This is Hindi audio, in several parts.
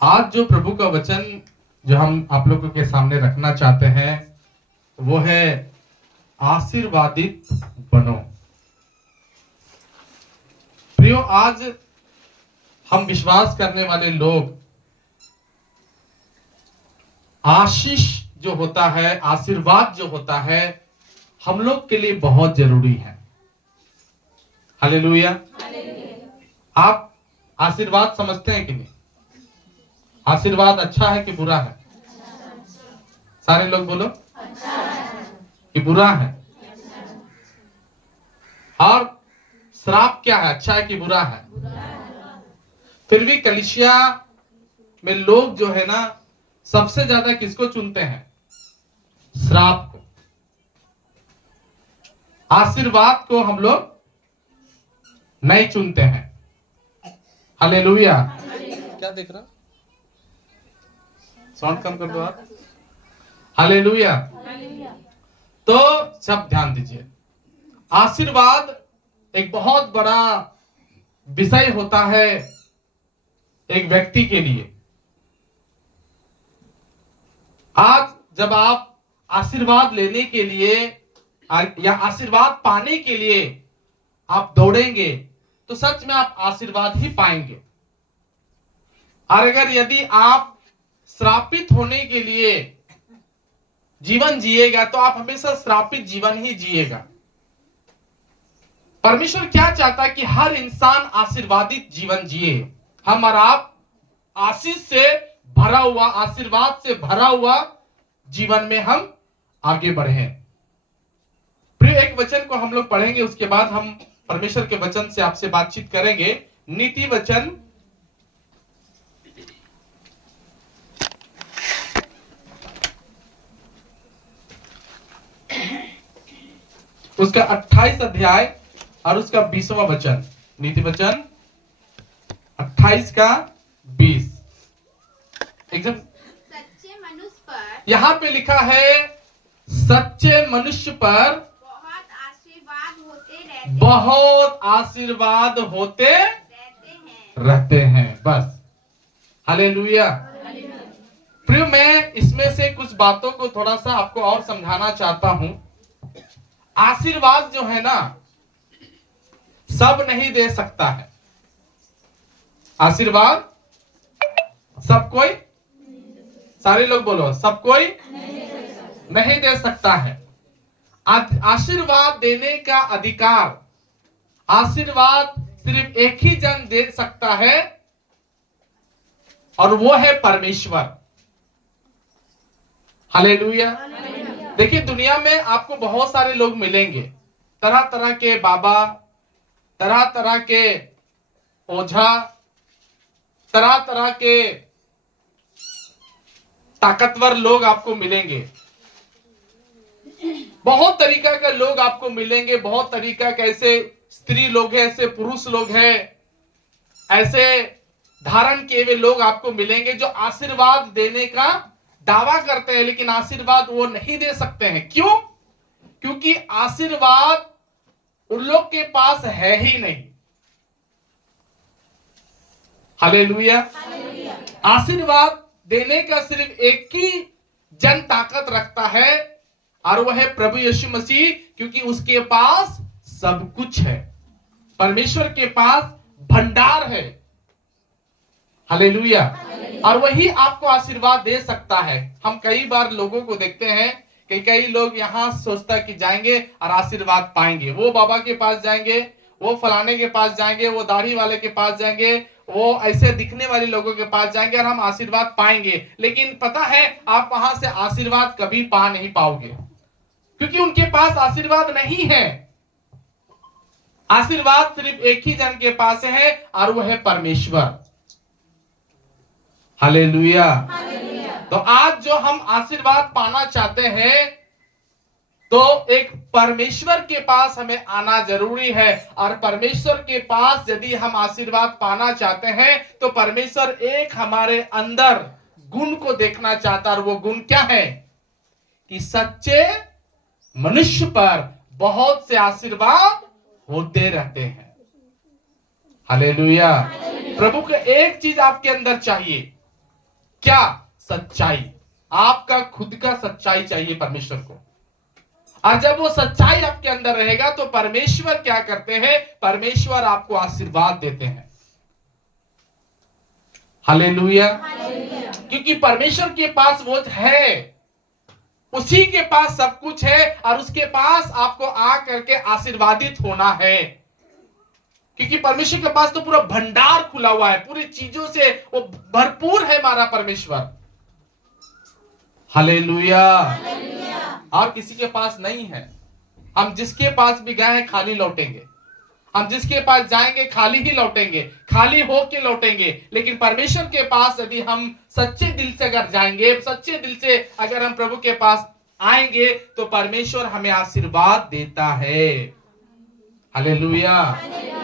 आज जो प्रभु का वचन जो हम आप लोगों के सामने रखना चाहते हैं वो है आशीर्वादित बनो। प्रियो, आज हम विश्वास करने वाले लोग आशीष जो होता है, आशीर्वाद जो होता है, हम लोग के लिए बहुत जरूरी है। हालेलुया। आप आशीर्वाद समझते हैं कि नहीं? आशीर्वाद अच्छा है कि बुरा है? सारे लोग बोलो अच्छा है कि बुरा है। और श्राप क्या है, अच्छा है कि बुरा है? फिर भी कलीसिया में लोग जो है ना, सबसे ज्यादा किसको चुनते हैं? श्राप को। आशीर्वाद को हम लोग नहीं चुनते हैं। हालेलुया। क्या देख रहा? साउंड कम कर दो आप। हालेलुया। तो सब ध्यान दीजिए, आशीर्वाद एक बहुत बड़ा विषय होता है एक व्यक्ति के लिए। आज जब आप आशीर्वाद लेने के लिए या आशीर्वाद पाने के लिए आप दौड़ेंगे तो सच में आप आशीर्वाद ही पाएंगे। और अगर यदि आप श्रापित होने के लिए जीवन जिएगा तो आप हमेशा श्रापित जीवन ही जिएगा। परमेश्वर क्या चाहता है कि हर इंसान आशीर्वादित जीवन जिए। हम और आप आशीष से भरा हुआ, आशीर्वाद से भरा हुआ जीवन में हम आगे बढ़े। प्रिय, एक वचन को हम लोग पढ़ेंगे, उसके बाद हम परमेश्वर के वचन से आपसे बातचीत करेंगे। नीति वचन उसका 28 अध्याय और उसका 20वां वचन। नीति वचन 28 का 20 एकदम सच्चे मनुष्य पर, यहां पे लिखा है, सच्चे मनुष्य पर बहुत आशीर्वाद होते रहते हैं। बस। हालेलुया। फिर मैं इसमें से कुछ बातों को थोड़ा सा आपको और समझाना चाहता हूं। आशीर्वाद जो है ना, सब नहीं दे सकता है। आशीर्वाद सब कोई, सारे लोग बोलो, सब कोई नहीं दे सकता है। आशीर्वाद देने का अधिकार, आशीर्वाद सिर्फ एक ही जन दे सकता है और वो है परमेश्वर। हालेलुया। देखिए, दुनिया में आपको बहुत सारे लोग मिलेंगे, तरह तरह के बाबा, तरह तरह के ओझा, तरह तरह के ताकतवर लोग आपको मिलेंगे। बहुत तरीका के लोग आपको मिलेंगे, बहुत तरीका के ऐसे स्त्री लोग हैं, ऐसे पुरुष लोग हैं, ऐसे धारण किए हुए लोग आपको मिलेंगे जो आशीर्वाद देने का दावा करते हैं, लेकिन आशीर्वाद वो नहीं दे सकते हैं। क्यों? क्योंकि आशीर्वाद उन लोग के पास है ही नहीं। हालेलुया। आशीर्वाद देने का सिर्फ एक ही जन ताकत रखता है और वह है प्रभु यीशु मसीह, क्योंकि उसके पास सब कुछ है। परमेश्वर के पास भंडार है। हालेलुया। और वही आपको आशीर्वाद दे सकता है। हम कई बार लोगों को देखते हैं कि कई लोग यहां सोचता कि जाएंगे और आशीर्वाद पाएंगे, वो बाबा के पास जाएंगे, वो फलाने के पास जाएंगे, वो दाढ़ी वाले के पास जाएंगे, वो ऐसे दिखने वाले लोगों के पास जाएंगे और हम आशीर्वाद पाएंगे। लेकिन पता है, आप वहां से आशीर्वाद कभी पा नहीं पाओगे, क्योंकि उनके पास आशीर्वाद नहीं है। आशीर्वाद सिर्फ एक ही जन के पास है और वह है परमेश्वर। हालेलुया। तो आज जो हम आशीर्वाद पाना चाहते हैं तो एक परमेश्वर के पास हमें आना जरूरी है। और परमेश्वर के पास यदि हम आशीर्वाद पाना चाहते हैं तो परमेश्वर एक हमारे अंदर गुण को देखना चाहता है। और वो गुण क्या है? कि सच्चे मनुष्य पर बहुत से आशीर्वाद होते रहते हैं। हालेलुया। प्रभु को एक चीज आपके अंदर चाहिए, क्या? सच्चाई। आपका खुद का सच्चाई चाहिए परमेश्वर को, और जब वो सच्चाई आपके अंदर रहेगा तो परमेश्वर क्या करते हैं? परमेश्वर आपको आशीर्वाद देते हैं। हालेलुया। क्योंकि परमेश्वर के पास वो है, उसी के पास सब कुछ है, और उसके पास आपको आ करके आशीर्वादित होना है। क्योंकि परमेश्वर के पास तो पूरा भंडार खुला हुआ है, पूरी चीजों से वो भरपूर है हमारा परमेश्वर। हालेलुया। और किसी के पास नहीं है। हम जिसके पास भी गए हैं खाली लौटेंगे, हम जिसके पास जाएंगे खाली ही लौटेंगे, खाली होके लौटेंगे। लेकिन परमेश्वर के पास यदि हम सच्चे दिल से अगर जाएंगे, सच्चे दिल से अगर हम प्रभु के पास आएंगे, तो परमेश्वर हमें आशीर्वाद देता है। हालेलुया।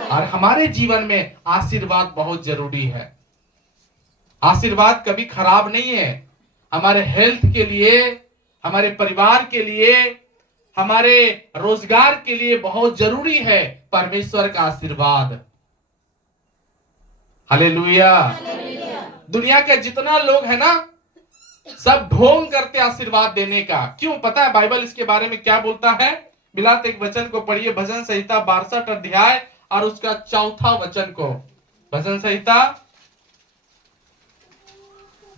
और हमारे जीवन में आशीर्वाद बहुत जरूरी है। आशीर्वाद कभी खराब नहीं है। हमारे हेल्थ के लिए, हमारे परिवार के लिए, हमारे रोजगार के लिए बहुत जरूरी है परमेश्वर का आशीर्वाद। हालेलुया। दुनिया के जितना लोग है ना, सब ढोंग करते आशीर्वाद देने का। क्यों? पता है बाइबल इसके बारे में क्या बोलता है? बिलात एक वचन को पढ़िए, भजन संहिता 62 अध्याय और उसका 4था वचन को। भजन संहिता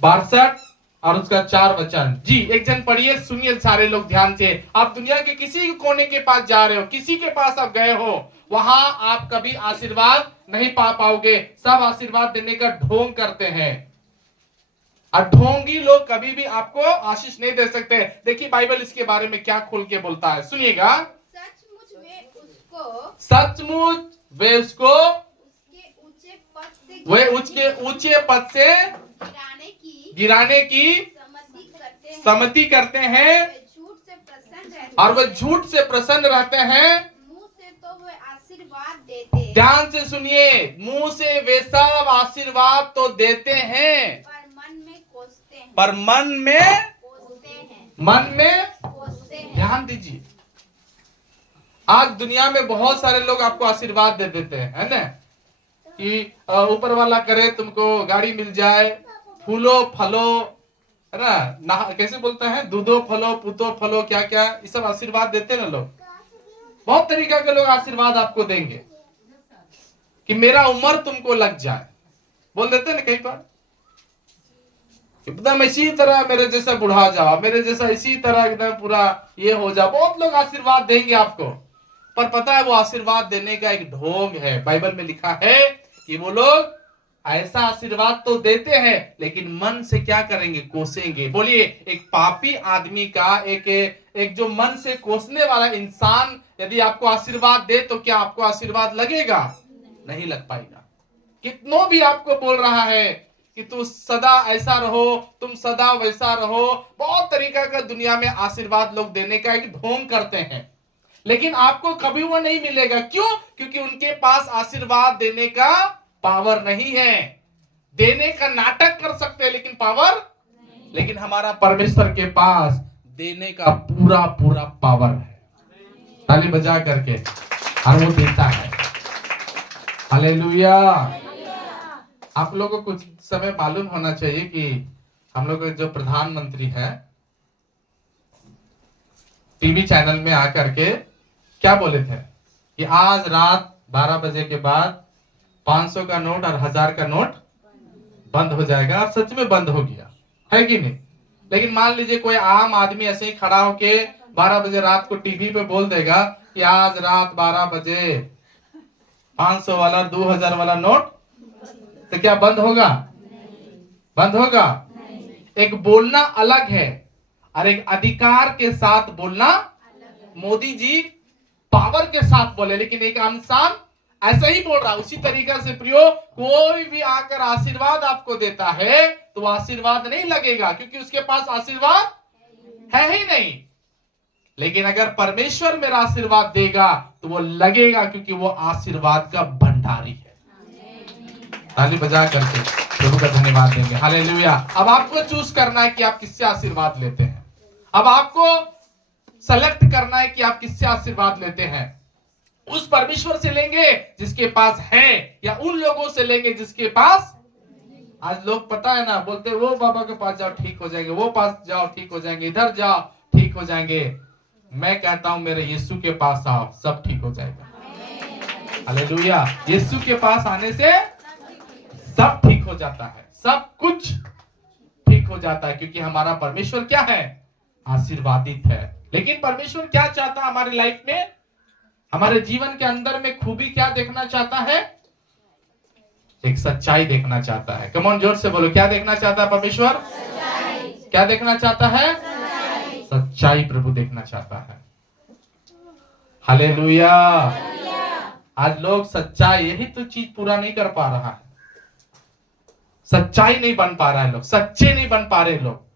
62 और उसका 4 वचन। जी एक जन पढ़िए, सुनिए सारे लोग ध्यान से। आप दुनिया के किसी कोने के पास जा रहे हो, किसी के पास आप गए हो, वहां आप कभी आशीर्वाद नहीं पा पाओगे। सब आशीर्वाद देने का ढोंग करते हैं, और ढोंगी लोग कभी भी आपको आशीष नहीं दे सकते। देखिए बाइबल इसके बारे में क्या खोल के बोलता है, सुनिएगा। सचमुच वे उसको वे उसके ऊंचे पद से गिराने की सम्मति करते हैं, और वह झूठ से प्रसन्न रहते हैं। मुंह से तो वे आशीर्वाद देते हैं, ध्यान से सुनिए, मुंह से वे सब आशीर्वाद तो देते हैं, पर मन में कोसते हैं, पर मन में कोसते हैं। ध्यान दीजिए, आज दुनिया में बहुत सारे लोग आपको आशीर्वाद दे देते हैं, है ना, कि ऊपर वाला करे तुमको गाड़ी मिल जाए, फूलो फलो, है ना, कैसे बोलता है, दूधो फलो पुतो फलो, क्या क्या ये सब आशीर्वाद देते हैं ना लोग। बहुत तरीका के लोग आशीर्वाद आपको देंगे कि मेरा उम्र तुमको लग जाए, बोल देते ना कई बार, एकदम इसी तरह मेरे जैसा बुढ़ा जाओ, मेरे जैसा इसी तरह एकदम पूरा ये हो जाओ। बहुत लोग आशीर्वाद देंगे आपको, पर पता है वो आशीर्वाद देने का एक ढोंग है। बाइबल में लिखा है कि वो लोग ऐसा आशीर्वाद तो देते हैं, लेकिन मन से क्या करेंगे? कोसेंगे। बोलिए, एक पापी आदमी का, एक जो मन से कोसने वाला इंसान यदि आपको आशीर्वाद दे, तो क्या आपको आशीर्वाद लगेगा? नहीं लग पाएगा। कितनों भी आपको बोल रहा है कि तू सदा ऐसा रहो, तुम सदा वैसा रहो, बहुत तरीका का दुनिया में आशीर्वाद लोग देने का एक ढोंग करते हैं, लेकिन आपको कभी वो नहीं मिलेगा। क्यों? क्योंकि उनके पास आशीर्वाद देने का पावर नहीं है। देने का नाटक कर सकते हैं, लेकिन पावर नहीं। लेकिन हमारा परमेश्वर के पास देने का पूरा पूरा पावर है। ताली बजा करके, और वो देता है। हालेलुया। आप लोगों को कुछ समय मालूम होना चाहिए कि हम लोग जो प्रधानमंत्री है, टीवी चैनल में आकर के क्या बोले थे कि आज रात 12 बजे के बाद 500 का नोट और 1000 का नोट बंद हो जाएगा। और सच में बंद हो गया, है कि नहीं? लेकिन मान लीजिए कोई आम आदमी ऐसे ही खड़ा होके 12 बजे रात को टीवी पे बोल देगा कि आज रात 12 बजे 500 वाला 2000 वाला नोट, तो क्या बंद होगा? बंद होगा? एक बोलना अलग है और एक अधिकार के साथ बोलना। मोदी जी पावर के साथ बोले, लेकिन एक इंसान ऐसा ही बोल रहा। उसी तरीका से प्रियो, कोई भी आकर आशीर्वाद आपको देता है तो आशीर्वाद नहीं लगेगा, क्योंकि उसके पास आशीर्वाद है ही नहीं। लेकिन अगर परमेश्वर मेरा आशीर्वाद देगा तो वो लगेगा, क्योंकि वो आशीर्वाद का भंडारी है। ताली बजा करके प्रभु का धन्यवाद देंगे। हालेलुया। अब आपको चूज करना है कि आप किससे आशीर्वाद लेते हैं। अब आपको सेलेक्ट करना है कि आप किससे आशीर्वाद लेते हैं। उस परमेश्वर से लेंगे जिसके पास है, या उन लोगों से लेंगे जिसके पास आज लोग पता है ना, बोलते वो बाबा के पास जाओ ठीक हो जाएंगे, वो पास जाओ ठीक हो जाएंगे, इधर जाओ ठीक हो जाएंगे। मैं कहता हूं मेरे यीशु के पास आओ, सब ठीक हो जाएगा। हालेलुया। यीशु के पास आने से सब ठीक हो जाता है, सब कुछ ठीक हो जाता है, क्योंकि हमारा परमेश्वर क्या है? आशीर्वादित है। लेकिन परमेश्वर क्या चाहता है हमारी लाइफ में? हमारे जीवन के अंदर में खूबी क्या देखना चाहता है? एक सच्चाई देखना चाहता है। कम ऑन, जोर से बोलो, क्या देखना चाहता है परमेश्वर? सच्चाई। क्या देखना चाहता है? सच्चाई। सच्चाई प्रभु देखना चाहता है। हालेलुया। आज लोग सच्चाई, यही तो चीज पूरा नहीं कर पा रहा है। सच्चाई नहीं बन पा रहा है, लोग सच्चे नहीं बन पा रहे। लोग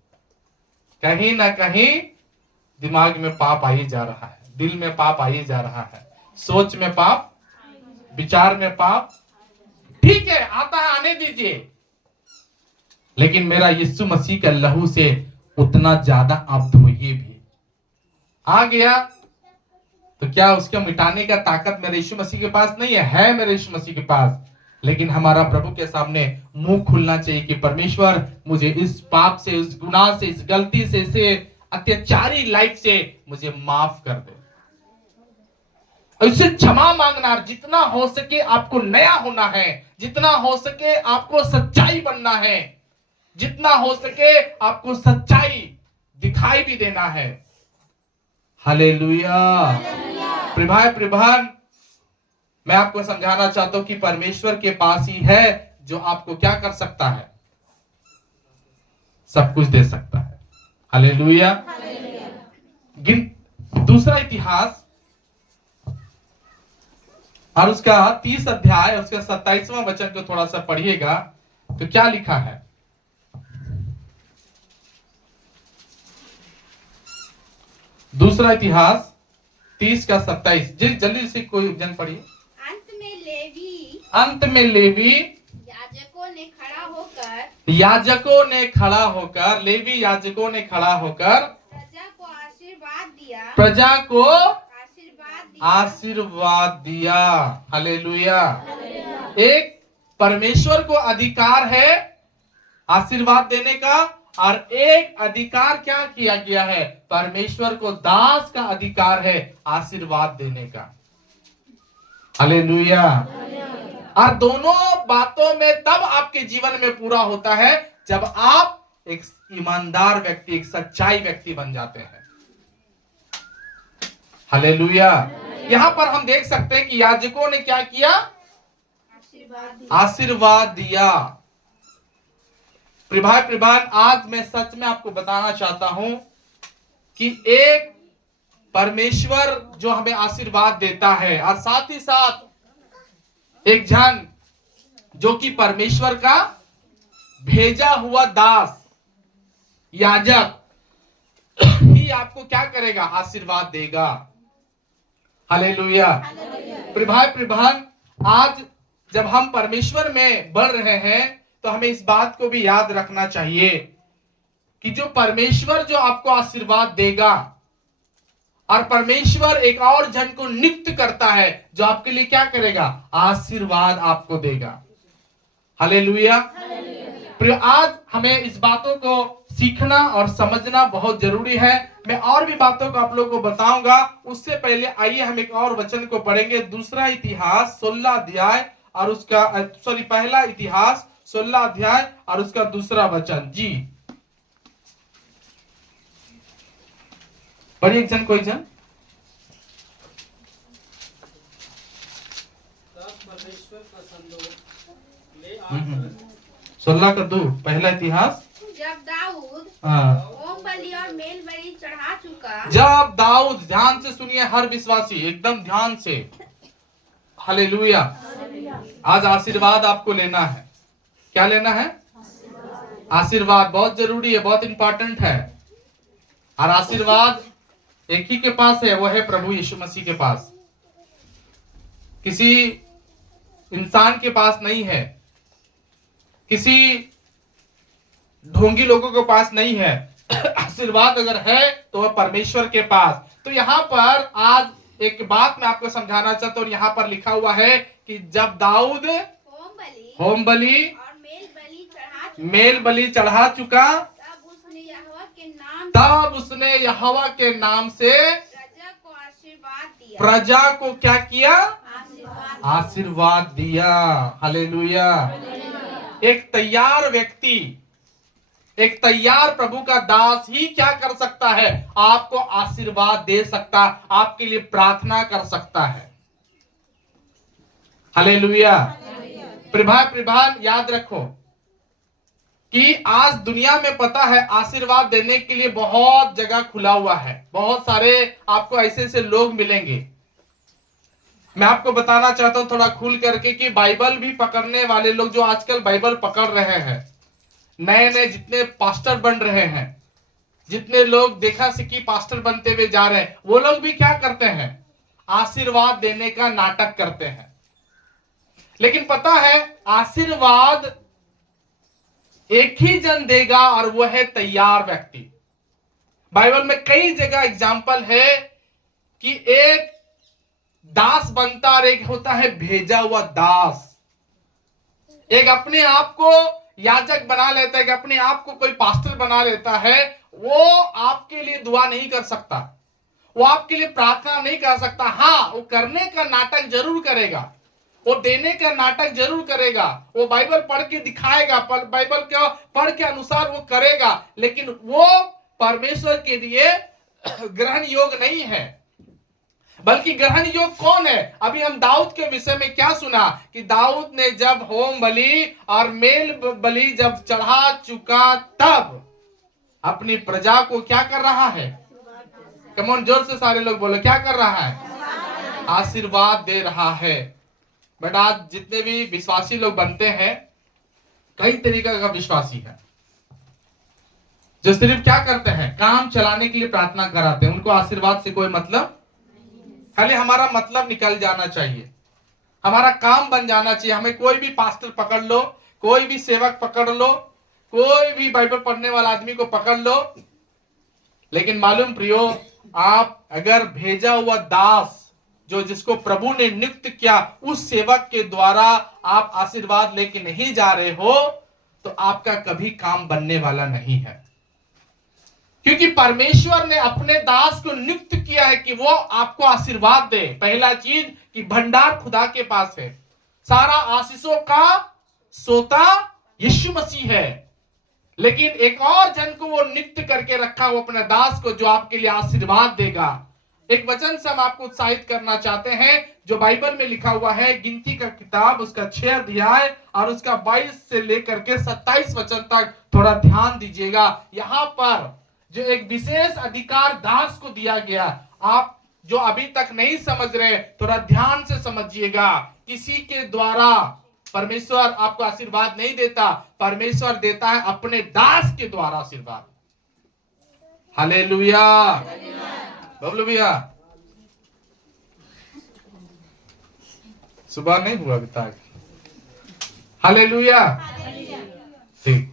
कहीं ना कहीं दिमाग में पाप आ ही जा रहा है, दिल में पाप आ ही जा रहा है, सोच में पाप, विचार में पाप। ठीक है, आता है, आने दीजिए, लेकिन मेरा यीशु मसीह के लहू से उतना ज्यादा आप धोइए भी। आ गया तो क्या उसको मिटाने का ताकत मेरे यीशु मसीह के पास नहीं है मेरे यीशु मसीह के पास। लेकिन हमारा प्रभु के सामने मुंह खुलना चाहिए कि परमेश्वर मुझे इस पाप से, इस गुनाह से, इस गलती से, इस अत्याचारी लाइफ से मुझे माफ कर दे। उससे क्षमा मांगना, जितना हो सके आपको नया होना है, जितना हो सके आपको सच्चाई बनना है, जितना हो सके आपको सच्चाई दिखाई भी देना है। हालेलुया। प्रभान, मैं आपको समझाना चाहता हूं कि परमेश्वर के पास ही है जो आपको क्या कर सकता है? सब कुछ दे सकता है। हालेलुया। दूसरा इतिहास और उसका 30 अध्याय, उसका 27वां वचन को थोड़ा सा पढ़िएगा तो क्या लिखा है। दूसरा इतिहास 30 का 27, जल्दी से कोई जन पढ़िए। अंत में लेवी याजकों ने खड़ा होकर लेवी याजकों ने खड़ा होकर प्रजा को आशीर्वाद दिया। हालेलुया। एक परमेश्वर को अधिकार है आशीर्वाद देने का, और एक अधिकार क्या किया गया है? परमेश्वर को दास का अधिकार है आशीर्वाद देने का। हालेलुया। और दोनों बातों में तब आपके जीवन में पूरा होता है जब आप एक ईमानदार व्यक्ति, एक सच्चाई व्यक्ति बन जाते हैं। हालेलुया। यहां पर हम देख सकते हैं कि याजकों ने क्या किया? आशीर्वाद दिया। प्रभान, आज मैं सच में आपको बताना चाहता हूं कि एक परमेश्वर जो हमें आशीर्वाद देता है, और साथ ही साथ एक जन जो कि परमेश्वर का भेजा हुआ दास, याजक ही आपको क्या करेगा? आशीर्वाद देगा। हालेलुया। प्रभान, आज जब हम परमेश्वर में बढ़ रहे हैं तो हमें इस बात को भी याद रखना चाहिए कि जो परमेश्वर जो आपको आशीर्वाद देगा, और परमेश्वर एक और जन को नियुक्त करता है जो आपके लिए क्या करेगा? आशीर्वाद आपको देगा। हालेलुया। आज हमें इस बातों को सीखना और समझना बहुत जरूरी है। मैं और भी बातों को आप लोगों को बताऊंगा, उससे पहले आइए हम एक और वचन को पढ़ेंगे। दूसरा इतिहास 16 अध्याय और उसका पहला इतिहास 16 अध्याय और उसका दूसरा वचन। जी पढ़िए एक जन, कोई जन। परमेश्वर का संदूक ले आकर 16 का 2 पहला इतिहास। जब दाऊद होम बलि और मेल बलि चढ़ा चुका, जब दाऊद, ध्यान से सुनिए हर विश्वासी, एकदम ध्यान से। हालेलुया। आज आशीर्वाद आपको लेना है। क्या लेना है? आशीर्वाद बहुत जरूरी है, बहुत इंपॉर्टेंट है। और आशीर्वाद एक ही के पास है, वो है प्रभु यीशु मसीह के पास। किसी इंसान के पास नहीं है, किसी ढोंगी लोगों के पास नहीं है। आशीर्वाद अगर है तो वह परमेश्वर के पास। तो यहाँ पर आज एक बात मैं आपको समझाना चाहता हूँ। यहाँ पर लिखा हुआ है कि जब दाऊद होम बलि और मेल बलि चढ़ा मेल बलि चढ़ा चुका, तब उसने यहोवा के नाम तब उसने यहोवा के नाम से प्रजा को आशीर्वाद दिया। प्रजा को क्या किया? आशीर्वाद आशीर्वाद दिया। हालेलुया। एक तैयार व्यक्ति, एक तैयार प्रभु का दास ही क्या कर सकता है? आपको आशीर्वाद दे सकता, आपके लिए प्रार्थना कर सकता है। हालेलुया। प्रभा याद रखो कि आज दुनिया में पता है आशीर्वाद देने के लिए बहुत जगह खुला हुआ है, बहुत सारे आपको ऐसे ऐसे लोग मिलेंगे। मैं आपको बताना चाहता हूं थोड़ा खुल करके कि बाइबल भी पकड़ने वाले लोग जो आजकल बाइबल पकड़ रहे हैं, नए नए जितने पास्टर बन रहे हैं, जितने लोग देखा सीखी पास्टर बनते हुए जा रहे हैं, वो लोग भी क्या करते हैं? आशीर्वाद देने का नाटक करते हैं। लेकिन पता है आशीर्वाद एक ही जन देगा और वह है तैयार व्यक्ति। बाइबल में कई जगह एग्जाम्पल है कि एक दास बनता और एक होता है भेजा हुआ दास। एक अपने आप को याजक बना लेता है, कि अपने आप को कोई पास्टर बना लेता है, वो आपके लिए दुआ नहीं कर सकता, वो आपके लिए प्रार्थना नहीं कर सकता। हाँ, वो करने का नाटक जरूर करेगा, वो देने का नाटक जरूर करेगा, वो बाइबल पढ़ के दिखाएगा, बाइबल के पढ़ के अनुसार वो करेगा, लेकिन वो परमेश्वर के लिए ग्रहण योग्य नहीं है। बल्कि ग्रहण योग्य कौन है? अभी हम दाऊद के विषय में क्या सुना कि दाऊद ने जब होम बलि और मेल बलि जब चढ़ा चुका, तब अपनी प्रजा को क्या कर रहा है? कमोन, जोर से सारे लोग बोलो, क्या कर रहा है? आशीर्वाद दे रहा है। बट आज जितने भी विश्वासी लोग बनते हैं, कई तरीका का विश्वासी है जो सिर्फ क्या करते हैं? काम चलाने के लिए प्रार्थना कराते हैं। उनको आशीर्वाद से कोई मतलब, खाली हमारा मतलब निकल जाना चाहिए, हमारा काम बन जाना चाहिए। हमें कोई भी पास्टर पकड़ लो, कोई भी सेवक पकड़ लो, कोई भी बाइबल पढ़ने वाला आदमी को पकड़ लो, लेकिन मालूम प्रियो, आप अगर भेजा हुआ दास जो जिसको प्रभु ने नियुक्त किया, उस सेवक के द्वारा आप आशीर्वाद लेके नहीं जा रहे हो, तो आपका कभी काम बनने वाला नहीं है। क्योंकि परमेश्वर ने अपने दास को नियुक्त किया है कि वो आपको आशीर्वाद दे। पहला चीज कि भंडार खुदा के पास है, सारा आशीषों का सोता यीशु मसीह है। लेकिन एक और जन को वो नियुक्त करके रखा, वो अपने दास को, जो आपके लिए आशीर्वाद देगा। एक वचन से हम आपको उत्साहित करना चाहते हैं जो बाइबल में लिखा हुआ है, गिनती का किताब उसका 6 अध्याय और उसका 22 से लेकर के 27 वचन तक थोड़ा ध्यान दीजिएगा। यहाँ पर जो एक विशेष अधिकार दास को दिया गया, आप जो अभी तक नहीं समझ रहे, थोड़ा ध्यान से समझिएगा। किसी के द्वारा परमेश्वर आपको आशीर्वाद नहीं देता, परमेश्वर देता है अपने दास के द्वारा आशीर्वाद। हालेलुया, बबलू भैया, सुबह नहीं हुआ अभी तक? हालेलुया, ठीक,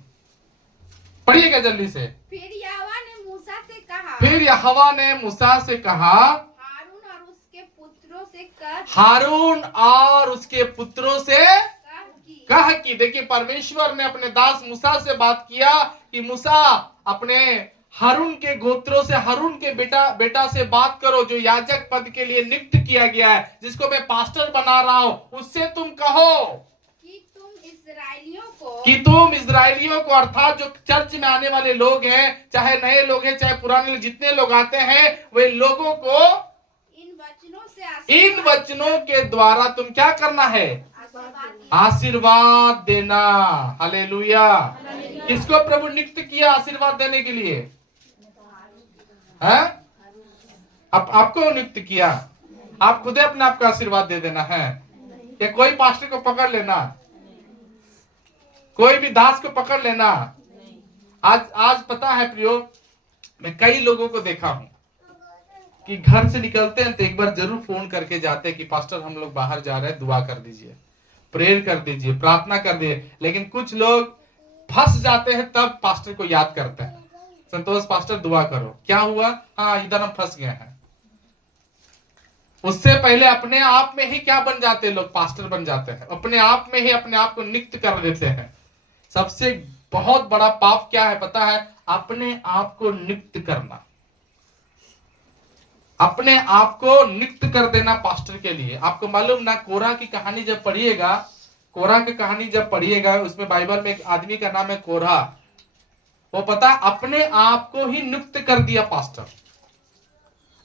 पढ़िएगा जल्दी से। फिर यहोवा ने मूसा से कहा, फिर यहोवा ने मूसा से कहा, हारून और उसके पुत्रों से हारून और उसके पुत्रों से कह कि। देखिए, परमेश्वर ने अपने दास मूसा से बात किया कि मूसा अपने हारून के गोत्रों से, हारून के बेटा से बात करो, जो याजक पद के लिए नियुक्त किया गया है, जिसको मैं पास्टर बना रहा हूं, उससे तुम कहो कि तुम इस्राएलियों को, अर्थात जो चर्च में आने वाले लोग हैं, चाहे नए लोग हैं चाहे पुराने लोग, जितने लोग आते हैं, वे लोगों को इन वचनों के द्वारा तुम क्या करना है? आशीर्वाद देना। हालेलुया। किसको प्रभु नियुक्त किया आशीर्वाद देने के लिए? है? आपको नियुक्त किया, आप खुदे अपने आप को आशीर्वाद दे देना है, या कोई पास्टर को पकड़ लेना, कोई भी दास को पकड़ लेना। आज पता है प्रियो, मैं कई लोगों को देखा हूं कि घर से निकलते हैं तो एक बार जरूर फोन करके जाते हैं कि पास्टर हम लोग बाहर जा रहे हैं, दुआ कर दीजिए, प्रेयर कर दीजिए, प्रार्थना कर दीजिए। लेकिन कुछ लोग फंस जाते हैं, तब पास्टर को याद करते हैं, संतोष पास्टर दुआ करो, क्या हुआ? हाँ, इधर हम फंस गए हैं। उससे पहले अपने आप में ही क्या बन जाते हैं लोग? पास्टर बन जाते हैं, अपने आप में ही अपने आप को नियुक्त कर देते हैं। सबसे बहुत बड़ा पाप क्या है पता है? अपने आप को नियुक्त करना, अपने आप को नियुक्त कर देना पास्टर के लिए। आपको मालूम ना, कोरा की कहानी जब पढ़िएगा, कोरा की कहानी जब पढ़िएगा, उसमें बाइबल में एक आदमी का नाम है कोरा। वो पता अपने आप को ही नियुक्त कर दिया पास्टर।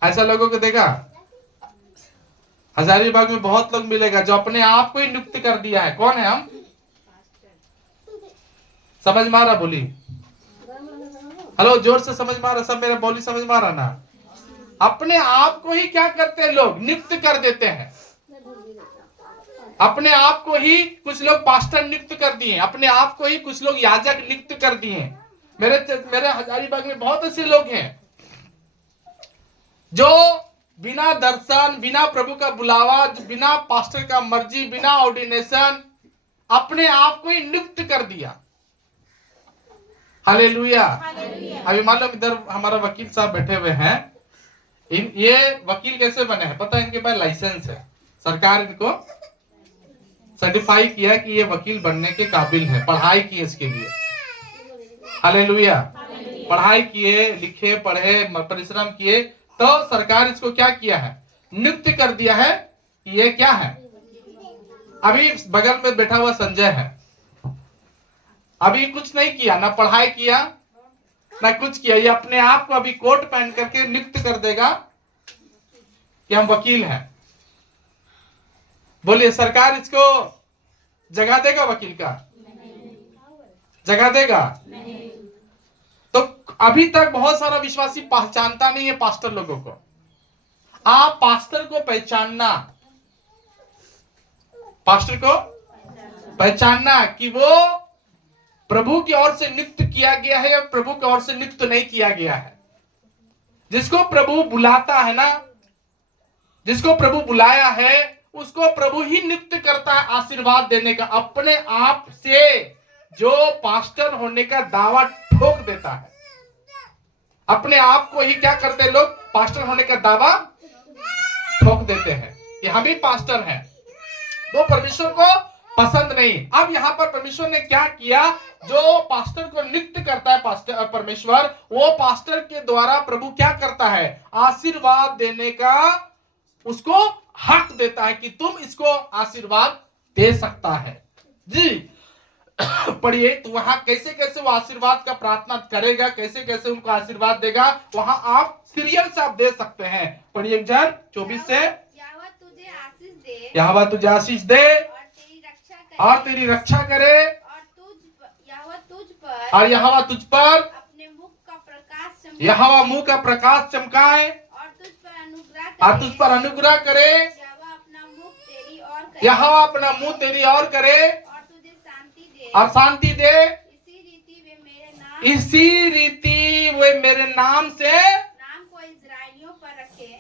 ऐसा लोगों को देखा? हजारीबाग में बहुत लोग मिलेगा जो अपने आप को ही नियुक्त कर दिया है। कौन है हम? समझ मारा? बोली हेलो, जोर से समझ मारा? सब मेरा बोली समझ मारा ना? अपने आप को ही क्या करते हैं लोग? नियुक्त कर देते हैं। अपने आप को ही कुछ लोग पास्टर नियुक्त कर दिए, अपने आप को ही कुछ लोग याजक नियुक्त कर दिए। मेरे हजारीबाग में बहुत ऐसे लोग हैं जो बिना दर्शन, बिना प्रभु का बुलावा, बिना पास्टर का मर्जी, बिना ऑर्डिनेशन अपने आप को ही नियुक्त कर दिया। हालेलुया। अभी मान लो इधर हमारा वकील साहब बैठे हुए हैं। ये वकील कैसे बने हैं पता है? इनके पास लाइसेंस है, सरकार इनको सर्टिफाई किया कि ये वकील बनने के काबिल है, पढ़ाई की इसके लिए। हालेलुया। पढ़ाई किए, लिखे, पढ़े, परिश्रम किए, तो सरकार इसको क्या किया है? नियुक्त कर दिया है कि ये क्या है। अभी बगल में बैठा हुआ संजय है, अभी कुछ नहीं किया, ना पढ़ाई किया ना कुछ किया, ये अपने आप को अभी कोट पहन करके नियुक्त कर देगा कि हम वकील हैं। बोलिए सरकार इसको जगह देगा? वकील का जगह देगा? तो अभी तक बहुत सारा विश्वासी पहचानता नहीं है पास्टर लोगों को। आप पास्टर को पहचानना, पास्टर को पहचानना कि वो प्रभु की ओर से नियुक्त किया गया है या प्रभु की ओर से नियुक्त नहीं किया गया है। जिसको प्रभु बुलाता है ना, जिसको प्रभु बुलाया है, उसको प्रभु ही नियुक्त करता है आशीर्वाद देने का। अपने आप से जो पास्टर होने का दावा ठोक देता है, अपने आप को ही क्या करते हैं लोग? पास्टर होने का दावा ठोक देते हैं कि हम ही पास्टर हैं। वो परमेश्वर को पसंद नहीं। अब यहाँ पर परमेश्वर ने क्या किया? जो पास्टर को नियुक्त करता है पास्टर परमेश्वर, वो पास्टर के द्वारा प्रभु क्या करता है? आशीर्वाद देने का उसको हक देता है कि तुम इसको आशीर्वाद दे सकता है। जी पढ़िए तो वहां कैसे कैसे वो आशीर्वाद का प्रार्थना करेगा, कैसे कैसे उनको आशीर्वाद देगा, वहां आप सीरियल से आप दे सकते हैं। पढ़िए 24 से, यहोवा तुझे आशीष दे, यहोवा तुझे आशीष दे और तेरी रक्षा करे, और यहोवा तुझ पर अपने मुख का प्रकाश चमकाए, यहोवा मुंह का प्रकाश चमकाए और तुझ पर अनुग्रह करे, यहोवा अपना मुख तेरी ओर करे, यहोवा अपना मुंह तेरी ओर करे और तुझे शांति दे, और शांति दे। इसी रीति वे मेरे नाम से नाम को इस्राएलियों पर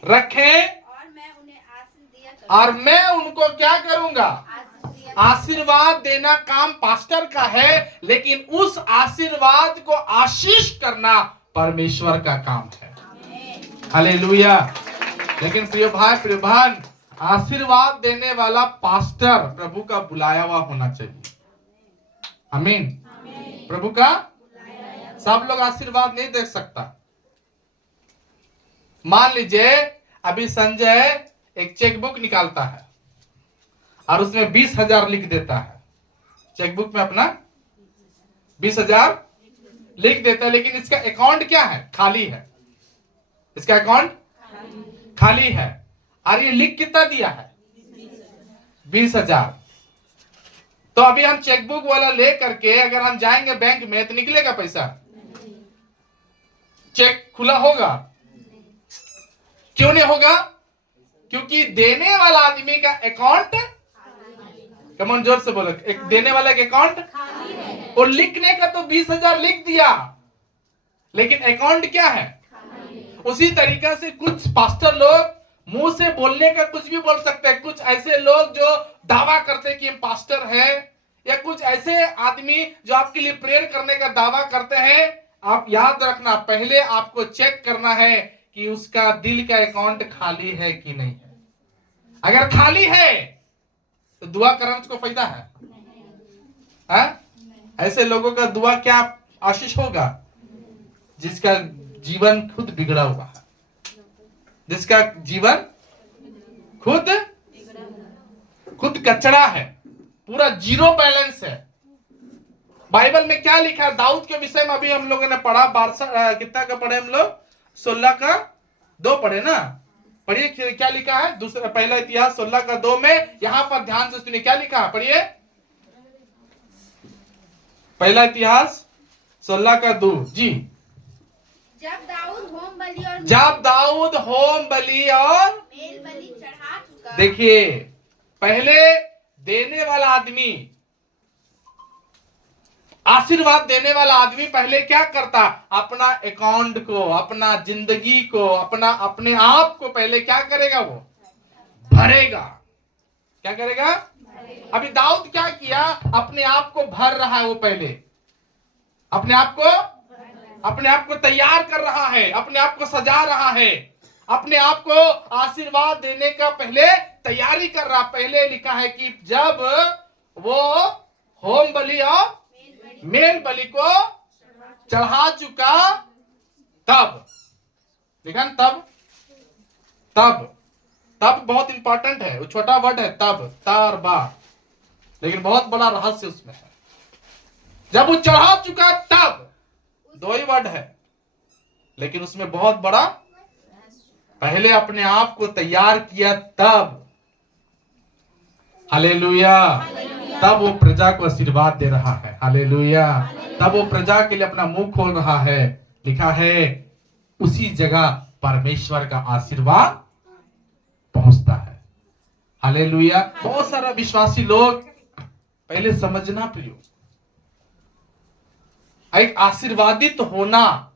रखे और मैं उन्हें आशीष दिया करूंगा। और मैं उनको क्या करूंगा? आशीर्वाद देना काम पास्टर का है, लेकिन उस आशीर्वाद को आशीष करना परमेश्वर का काम है। हालेलुया। लेकिन प्रिय भाई प्रिय बहन, आशीर्वाद देने वाला पास्टर प्रभु का बुलाया हुआ होना चाहिए। आमीन। प्रभु का सब लोग आशीर्वाद नहीं दे सकता। मान लीजिए अभी संजय एक चेकबुक निकालता है और उसमें 20,000 लिख देता है। चेकबुक में अपना 20,000 लिख देता है, लेकिन इसका अकाउंट क्या है? खाली है। इसका अकाउंट खाली है और ये लिख कितना दिया है? 20,000। तो अभी हम चेकबुक वाला ले करके अगर हम जाएंगे बैंक में तो निकलेगा पैसा? चेक खुला होगा? क्यों नहीं होगा? क्योंकि देने वाला आदमी का अकाउंट, कमन जोर से बोलो, एक देने वाला का अकाउंट, और लिखने का तो 20,000 लिख दिया, लेकिन अकाउंट क्या है? उसी तरीके से कुछ पास्टर लोग मुंह से बोलने का कुछ भी बोल सकते हैं। कुछ ऐसे लोग जो दावा करते हैं कि हम पास्टर हैं, या कुछ ऐसे आदमी जो आपके लिए प्रेयर करने का दावा करते हैं। आप याद रखना, पहले आपको चेक करना है कि उसका दिल का अकाउंट खाली है कि नहीं है। अगर खाली है तो दुआ करने को फायदा है? ऐसे लोगों का दुआ क्या आशीष होगा? जिसका जीवन खुद बिगड़ा हुआ है, जिसका जीवन खुद कचरा है, पूरा जीरो बैलेंस है। बाइबल में क्या लिखा है दाऊद के विषय में? अभी हम लोगों ने पढ़ा, 12 कितना का पढ़े हम लोग? 16 का 2 पढ़े ना। पढ़िए क्या लिखा है दूसरा, पहला इतिहास 16 का 2 में। यहां पर ध्यान से सुनिए क्या लिखा है, पढ़िए। पहला इतिहास 16 का 2 जी। जब दाऊद होम बलि और मेल बलि चढ़ा चुका। देखिए, पहले देने वाला आदमी, आशीर्वाद देने वाला आदमी पहले क्या करता? अपना अकाउंट को, अपना जिंदगी को, अपने आप को पहले क्या करेगा? वो भरेगा। क्या करेगा? अभी दाऊद क्या किया? अपने आप को भर रहा है। वो पहले अपने आप को तैयार कर रहा है, अपने आप को सजा रहा है, अपने आप को आशीर्वाद देने का पहले तैयारी कर रहा। पहले लिखा है कि जब वो होम बलि और मेल बलि को चढ़ा चुका, तब देखा ना, तब बहुत इंपॉर्टेंट है। वो छोटा वर्ड है तब, ता और बा, लेकिन बहुत बड़ा रहस्य उसमें है। जब वो चढ़ा चुका तब, 2 ही वर्ड है, लेकिन उसमें बहुत बड़ा, पहले अपने आप को तैयार किया तब। हालेलुया। तब वो प्रजा को आशीर्वाद दे रहा है। हालेलुया। तब वो प्रजा के लिए अपना मुंह खोल रहा है। लिखा है उसी जगह परमेश्वर का आशीर्वाद पहुंचता है। हालेलुया। बहुत सारा विश्वासी लोग, पहले समझना प्रियो, एक आशीर्वादित होना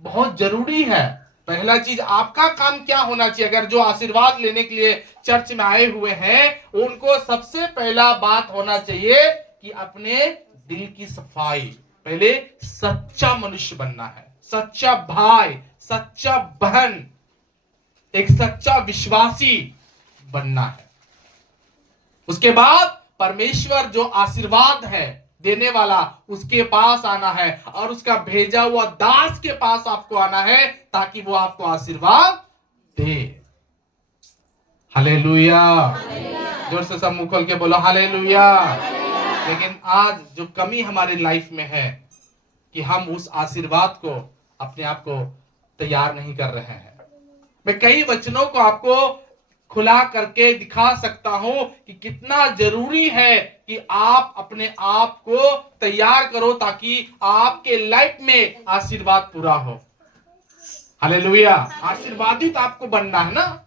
बहुत जरूरी है। पहला चीज आपका काम क्या होना चाहिए? अगर जो आशीर्वाद लेने के लिए चर्च में आए हुए हैं, उनको सबसे पहला बात होना चाहिए कि अपने दिल की सफाई, पहले सच्चा मनुष्य बनना है, सच्चा भाई, सच्चा बहन, एक सच्चा विश्वासी बनना है। उसके बाद परमेश्वर जो आशीर्वाद है देने वाला, उसके पास आना है और उसका भेजा हुआ दास के पास आपको आना है, ताकि वो आपको आशीर्वाद दे। हालेलुया। जोर से सब मुंह खोल के बोलो हालेलुया। लेकिन आज जो कमी हमारी लाइफ में है कि हम उस आशीर्वाद को, अपने आप को तैयार नहीं कर रहे हैं। मैं कई वचनों को आपको खुला करके दिखा सकता हूं कि कितना जरूरी है कि आप अपने आप को तैयार करो, ताकि आपके लाइफ में आशीर्वाद पूरा हो। हालेलुया। आशीर्वादित आपको बनना है ना,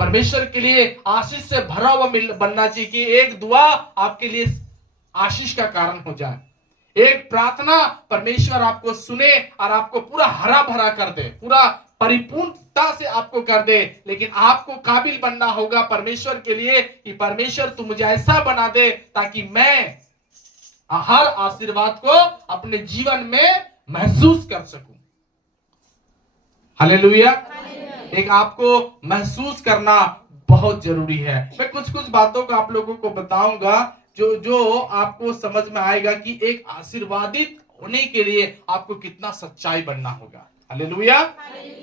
परमेश्वर के लिए आशीष से भरा हुआ बनना चाहिए कि एक दुआ आपके लिए आशीष का कारण हो जाए, एक प्रार्थना परमेश्वर आपको सुने और आपको पूरा हरा भरा कर दे, पूरा परिपूर्णता से आपको कर दे। लेकिन आपको काबिल बनना होगा परमेश्वर के लिए कि परमेश्वर तू मुझे ऐसा बना दे ताकि मैं हर आशीर्वाद को अपने जीवन में महसूस कर सकूं। हालेलुया। एक आपको महसूस करना बहुत जरूरी है। मैं कुछ बातों को आप लोगों को बताऊंगा जो आपको समझ में आएगा कि एक आशीर्वादित होने के लिए आपको कितना सच्चाई बनना होगा। हालेलुया।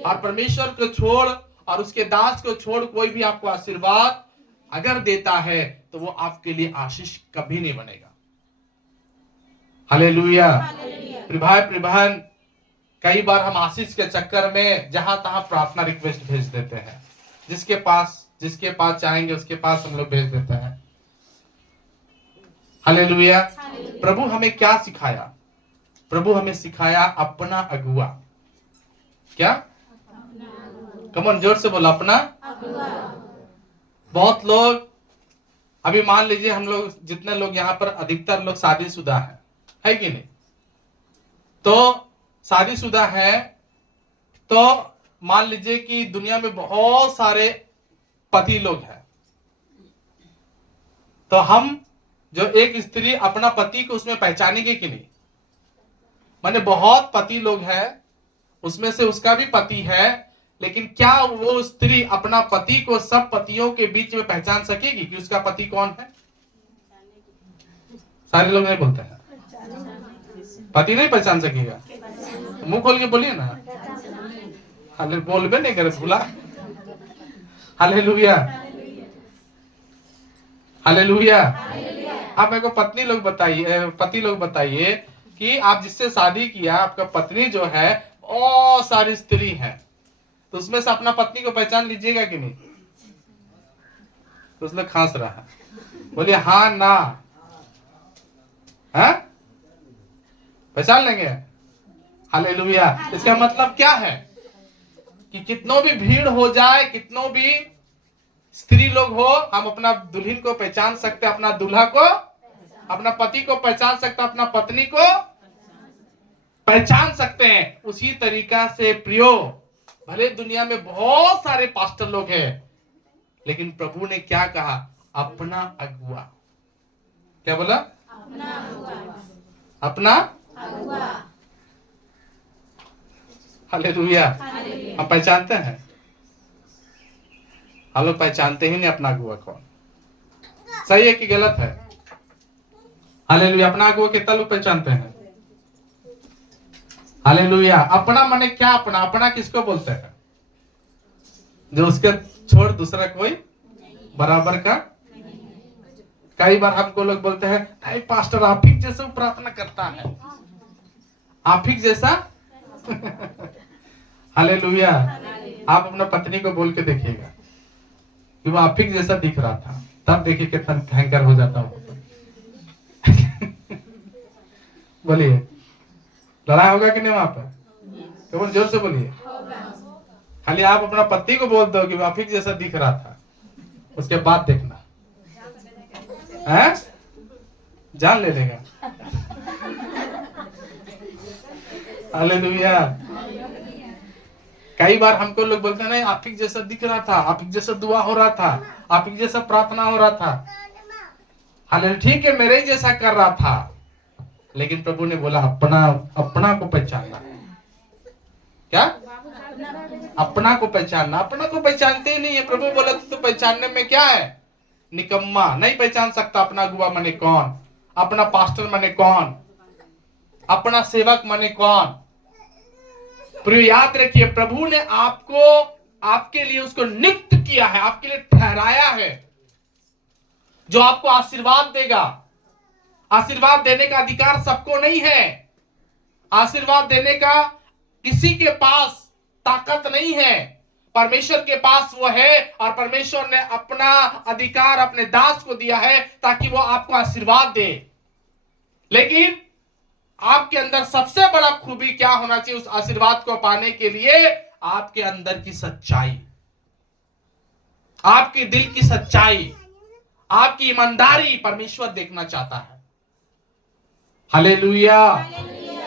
और परमेश्वर को छोड़ और उसके दास को छोड़ कोई भी आपको आशीर्वाद अगर देता है तो वो आपके लिए आशीष कभी नहीं बनेगा। हालेलुया। भाई बहन, कई बार हम आशीष के चक्कर में जहां तहां प्रार्थना रिक्वेस्ट भेज देते हैं, जिसके पास चाहेंगे उसके पास हम लोग भेज देते हैं। हालेलुया। प्रभु हमें क्या सिखाया? प्रभु हमें सिखाया अपना अगुआ। क्या? कमन जोर से बोला अपना अगुआ। बहुत लोग, अभी मान लीजिए हम लोग जितने लोग यहाँ पर, अधिकतर लोग शादीशुदा है कि नहीं? तो शादीशुदा है तो मान लीजिए कि दुनिया में बहुत सारे पति लोग हैं, तो हम जो एक स्त्री अपना पति को उसमें पहचानेंगे कि नहीं? माने बहुत पति लोग हैं, उसमें से उसका भी पति है, लेकिन क्या वो स्त्री अपना पति को सब पतियों के बीच में पहचान सकेगी कि उसका पति कौन है? सारे लोग नहीं बोलते हैं। पति नहीं पहचान सकेगा? मुंह खोल के बोलिए ना। हाले बोलबे नहीं करे भूला। Hallelujah, hallelujah. आप मेरे को पत्नी लोग बताइए, पति लोग बताइए कि आप जिससे शादी किया, आपका पत्नी जो है बहुत सारी स्त्री है, तो उसमें से अपना पत्नी को पहचान लीजिएगा कि नहीं? तो उसने खांस रहा है, बोलिए हाँ ना, है पहचान लेंगे। हालेलुया। इसका मतलब क्या है कि कितनों भी भीड़ हो जाए, कितनों भी स्त्री लोग हो, हम अपना दुल्हन को पहचान सकते, अपना दूल्हा को, अपना पति को पहचान सकते, अपना पत्नी को पहचान सकते हैं। उसी तरीका से प्रियो, भले दुनिया में बहुत सारे पास्टर लोग हैं, लेकिन प्रभु ने क्या कहा? अपना अगुआ। क्या बोला? अपना अगुआ। हालेलुया। हम पहचानते हैं? हम लोग पहचानते ही नहीं अपना अगुआ कौन, सही है कि गलत है? हालेलुया। अपना अगुआ कितना लोग पहचानते हैं? हालेलुया। अपना माने क्या? अपना, अपना किसको बोलते हैं? जो उसके छोड़ दूसरा कोई बराबर का। कई बार हमको लोग बोलते हैं नहीं पास्टर आप ही जैसा प्रार्थना करता है, आप ही जैसा। हालेलुया। आप अपना पत्नी को बोल के देखिएगा कि वो आप ही जैसा दिख रहा था, तब देखिए कितना भयंकर हो जाता हो। बोलिए लड़ाई होगा कि नहीं वहां पर? केवल जोर से बोलिए। खाली आप अपना पति को बोल दो कि वो आप ही जैसा दिख रहा था, उसके बाद देखना है, जान ले लेगा। हालेलुया। कई बार हमको लोग बोलते हैं नहीं आप ही जैसा दिख रहा था, आप ही जैसा दुआ हो रहा था, आप ही जैसा प्रार्थना हो रहा था। हालेलुया। ठीक है, मेरे ही जैसा कर रहा था, लेकिन प्रभु ने बोला अपना, अपना को पहचानना। क्या? अपना को पहचानना। अपना को पहचानते ही नहीं है। प्रभु बोला तो पहचानने में क्या है? निकम्मा। नहीं पहचान सकता अपना अगुआ मने कौन, अपना पास्टर मने कौन, अपना सेवक मने कौन। प्रिय याद रखिए, प्रभु ने आपको, आपके लिए उसको नियुक्त किया है, आपके लिए ठहराया है, जो आपको आशीर्वाद देगा। आशीर्वाद देने का अधिकार सबको नहीं है। आशीर्वाद देने का किसी के पास ताकत नहीं है, परमेश्वर के पास वो है। और परमेश्वर ने अपना अधिकार अपने दास को दिया है ताकि वो आपको आशीर्वाद दे। लेकिन आपके अंदर सबसे बड़ा खूबी क्या होना चाहिए उस आशीर्वाद को पाने के लिए? आपके अंदर की सच्चाई, आपके दिल की सच्चाई, आपकी ईमानदारी परमेश्वर देखना चाहता है। हालेलुया।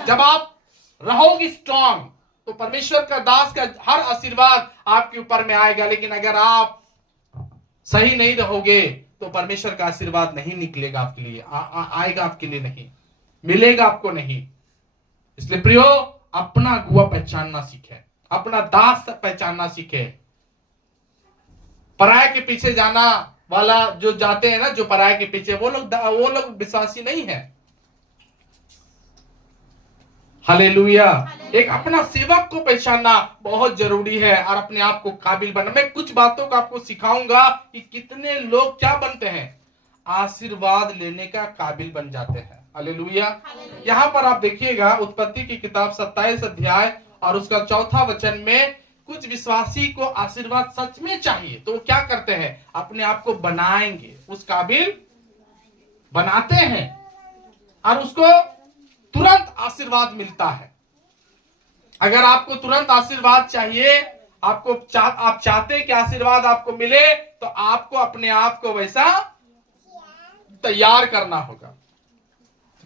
जब आप रहोगे स्ट्रांग, तो परमेश्वर का दास का हर आशीर्वाद आपके ऊपर में आएगा। लेकिन अगर आप सही नहीं रहोगे तो परमेश्वर का आशीर्वाद नहीं निकलेगा आपके लिए, आएगा आपके लिए नहीं, मिलेगा आपको नहीं। इसलिए प्रियो, अपना अगुआ पहचानना सीखे, अपना दास पहचानना सीखे। पराये के पीछे जाना वाला जो जाते हैं ना, जो पराये के पीछे, वो लोग विश्वासी नहीं है। हालेलुया। एक अपना सेवक को पहचानना बहुत जरूरी है और अपने आप को काबिल बनना। मैं कुछ बातों को आपको सिखाऊंगा कि कितने लोग क्या बनते हैं, आशीर्वाद लेने का काबिल बन जाते हैं। हालेलुया। यहाँ पर आप देखिएगा उत्पत्ति की किताब 27 अध्याय और उसका 4 वचन में, कुछ विश्वासी को आशीर्वाद सच में चाहिए तो वो क्या करते हैं? अपने आप को बनाएंगे, उस काबिल बनाते हैं और उसको तुरंत आशीर्वाद मिलता है। अगर आपको तुरंत आशीर्वाद चाहिए, आप चाहते हैं कि आशीर्वाद आपको मिले, तो आपको अपने आप को वैसा तैयार करना होगा।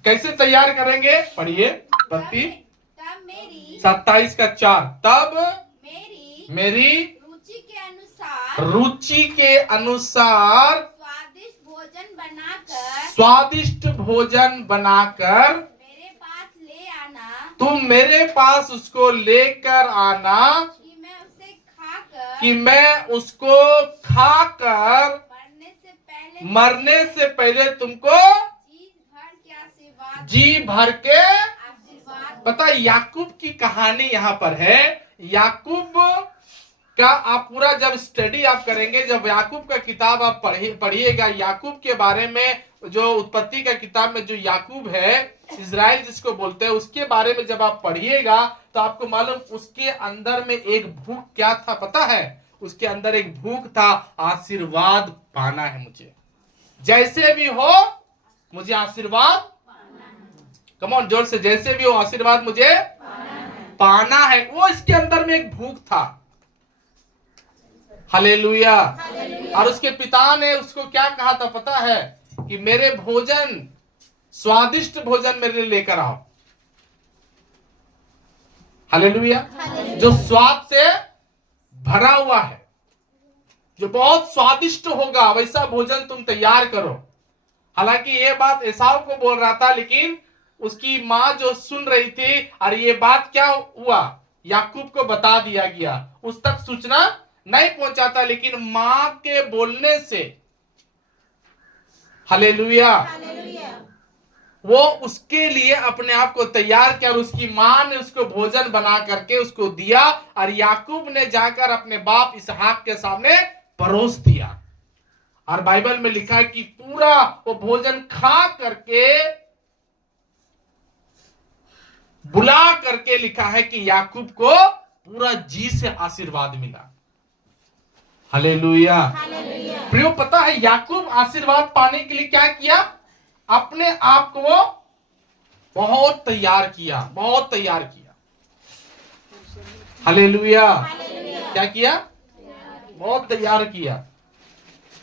कैसे तैयार करेंगे? पढ़िए उत्पत्ति 27:4। तब मेरी रुचि के अनुसार स्वादिष्ट भोजन बनाकर तुम मेरे पास उसको लेकर आना, कि मैं उसको खाकर मरने से पहले तुमको जी भर के पता है याकूब की कहानी यहाँ पर है। याकूब का आप पूरा जब स्टडी आप करेंगे, जब याकूब का किताब आप पढ़िएगा, याकूब के बारे में, जो उत्पत्ति का किताब में जो याकूब है, इजराइल जिसको बोलते हैं, उसके बारे में जब आप पढ़िएगा तो आपको मालूम उसके अंदर में एक भूख क्या था पता है? उसके अंदर एक भूख था, आशीर्वाद पाना है मुझे, जैसे भी हो मुझे आशीर्वाद, कम ऑन जोर से, जैसे भी हो आशीर्वाद मुझे पाना है। वो इसके अंदर में एक भूख था। हालेलुया। और उसके पिता ने उसको क्या कहा था पता है? कि मेरे भोजन, स्वादिष्ट भोजन मेरे लिए लेकर आओ। हालेलुया। जो स्वाद से भरा हुआ है, जो बहुत स्वादिष्ट होगा, वैसा भोजन तुम तैयार करो। हालांकि ये बात एसाव को बोल रहा था, लेकिन उसकी माँ जो सुन रही थी, और ये बात क्या हुआ, याकूब को बता दिया गया। उस तक सूचना नहीं पहुंचा था, लेकिन माँ के बोलने से, हालेलुया, वो उसके लिए अपने आप को तैयार किया और उसकी माँ ने उसको भोजन बना करके उसको दिया, और याकूब ने जाकर अपने बाप इसहाक के सामने परोस दिया। और बाइबल में लिखा है कि पूरा वो भोजन खा करके, बुला करके लिखा है कि याकूब को पूरा जी से आशीर्वाद मिला। हालेलुया। प्रियो, पता है याकूब आशीर्वाद पाने के लिए क्या किया? अपने आप को बहुत तैयार किया, बहुत तैयार किया। हालेलुया। क्या किया? बहुत तैयार किया।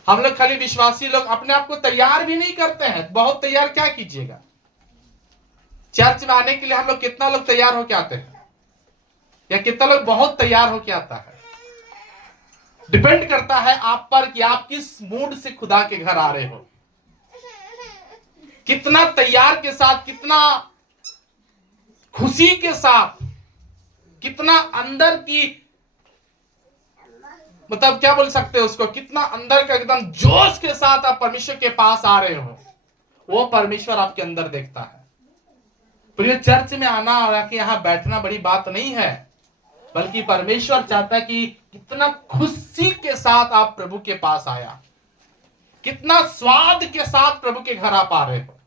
हम लोग खाली विश्वासी लोग अपने आप को तैयार भी नहीं करते हैं। बहुत तैयार क्या कीजिएगा? चर्च में आने के लिए हम लोग कितना लोग तैयार होके आते हैं, या कितना लोग बहुत तैयार होके आता है? डिपेंड करता है आप पर कि आप किस मूड से खुदा के घर आ रहे हो, कितना तैयार के साथ, कितना खुशी के साथ, कितना अंदर की, मतलब क्या बोल सकते हैं उसको, कितना अंदर का एकदम जोश के साथ आप परमेश्वर के पास आ रहे हो, वो परमेश्वर आपके अंदर देखता है। प्रिय, चर्च में आना और आके यहाँ बैठना बड़ी बात नहीं है, बल्कि परमेश्वर चाहता है कि कितना खुशी के साथ आप प्रभु के पास आया, कितना स्वाद के साथ प्रभु के घर आप आ रहे हो।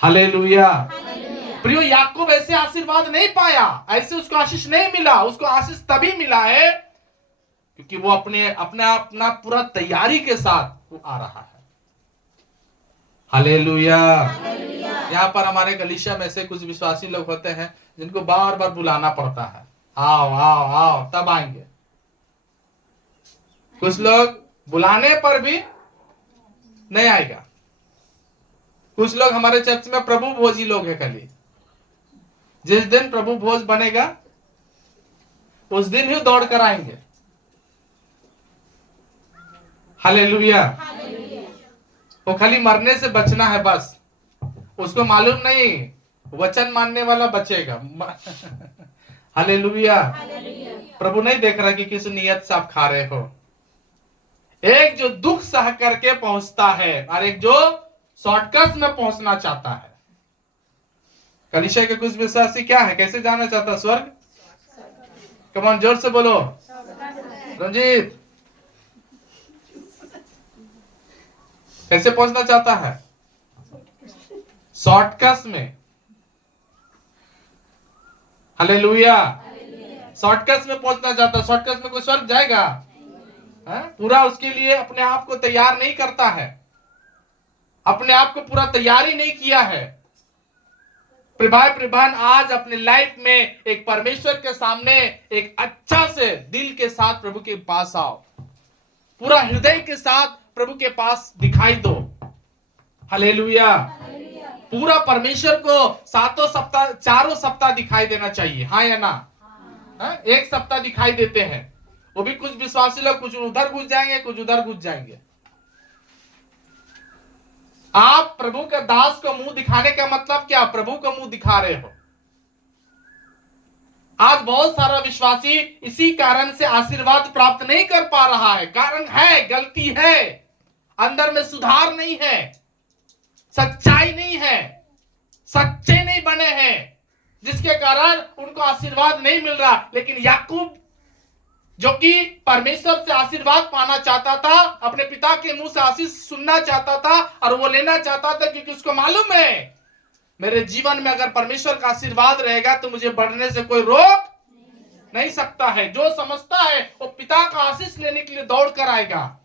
हालेलुया। प्रियो, याकूब ऐसे आशीर्वाद नहीं पाया, ऐसे उसको आशीष नहीं मिला। उसको आशीष तभी मिला है क्योंकि वो अपना पूरा तैयारी के साथ वो आ रहा है। हालेलुया। यहाँ पर हमारे कलीसिया में से कुछ विश्वासी लोग होते हैं जिनको बार बार बुलाना पड़ता है, आओ आओ आओ, तब आएंगे। कुछ लोग बुलाने पर भी नहीं आएगा। कुछ लोग हमारे चर्च में प्रभु भोजी लोग हैं। खाली जिस दिन प्रभु भोज बनेगा उस दिन ही दौड़ कर आएंगे। हालेलुया। वो खाली मरने से बचना है बस, उसको मालूम नहीं वचन मानने वाला बचेगा। हालेलुया। प्रभु नहीं देख रहा कि किस नियत से आप खा रहे हो। एक जो दुख सह करके पहुंचता है और एक जो शॉर्टकट में पहुंचना चाहता है। कलीसिया के कुछ विश्वासी क्या है, कैसे जाना चाहता स्वर्ग? कम ऑन, जोर से बोलो रंजीत, कैसे पहुंचना चाहता है? शॉर्टकट में। हालेलुया। शॉर्टकट में पहुंचना चाहता है। शॉर्टकट में कोई स्वर्ग जाएगा? पूरा उसके लिए अपने आप को तैयार नहीं करता है, अपने आप को पूरा तैयारी नहीं किया है। प्रभान आज अपने लाइफ में एक परमेश्वर के सामने एक अच्छा से दिल के साथ प्रभु के पास आओ, पूरा हृदय के साथ प्रभु के पास दिखाई दो। हालेलुया। पूरा परमेश्वर को 7 सप्ताह 4 सप्ताह दिखाई देना चाहिए, हाँ या ना? एक सप्ताह दिखाई देते हैं, वो भी कुछ विश्वासी लोग कुछ उधर घुस जाएंगे, कुछ उधर घुस जाएंगे। आप प्रभु के दास को मुंह दिखाने का मतलब क्या? प्रभु को मुंह दिखा रहे हो। आज बहुत सारा विश्वासी इसी कारण से आशीर्वाद प्राप्त नहीं कर पा रहा है। कारण है, गलती है, अंदर में सुधार नहीं है, सच्चाई नहीं है, सच्चे नहीं बने हैं, जिसके कारण उनको आशीर्वाद नहीं मिल रहा। लेकिन याकूब जो कि परमेश्वर से आशीर्वाद पाना चाहता था, अपने पिता के मुंह से आशीष सुनना चाहता था और वो लेना चाहता था, क्योंकि उसको मालूम है मेरे जीवन में अगर परमेश्वर का आशीर्वाद रहेगा तो मुझे बढ़ने से कोई रोक नहीं सकता है। जो समझता है वो पिता का आशीष लेने के लिए दौड़ कर आएगा।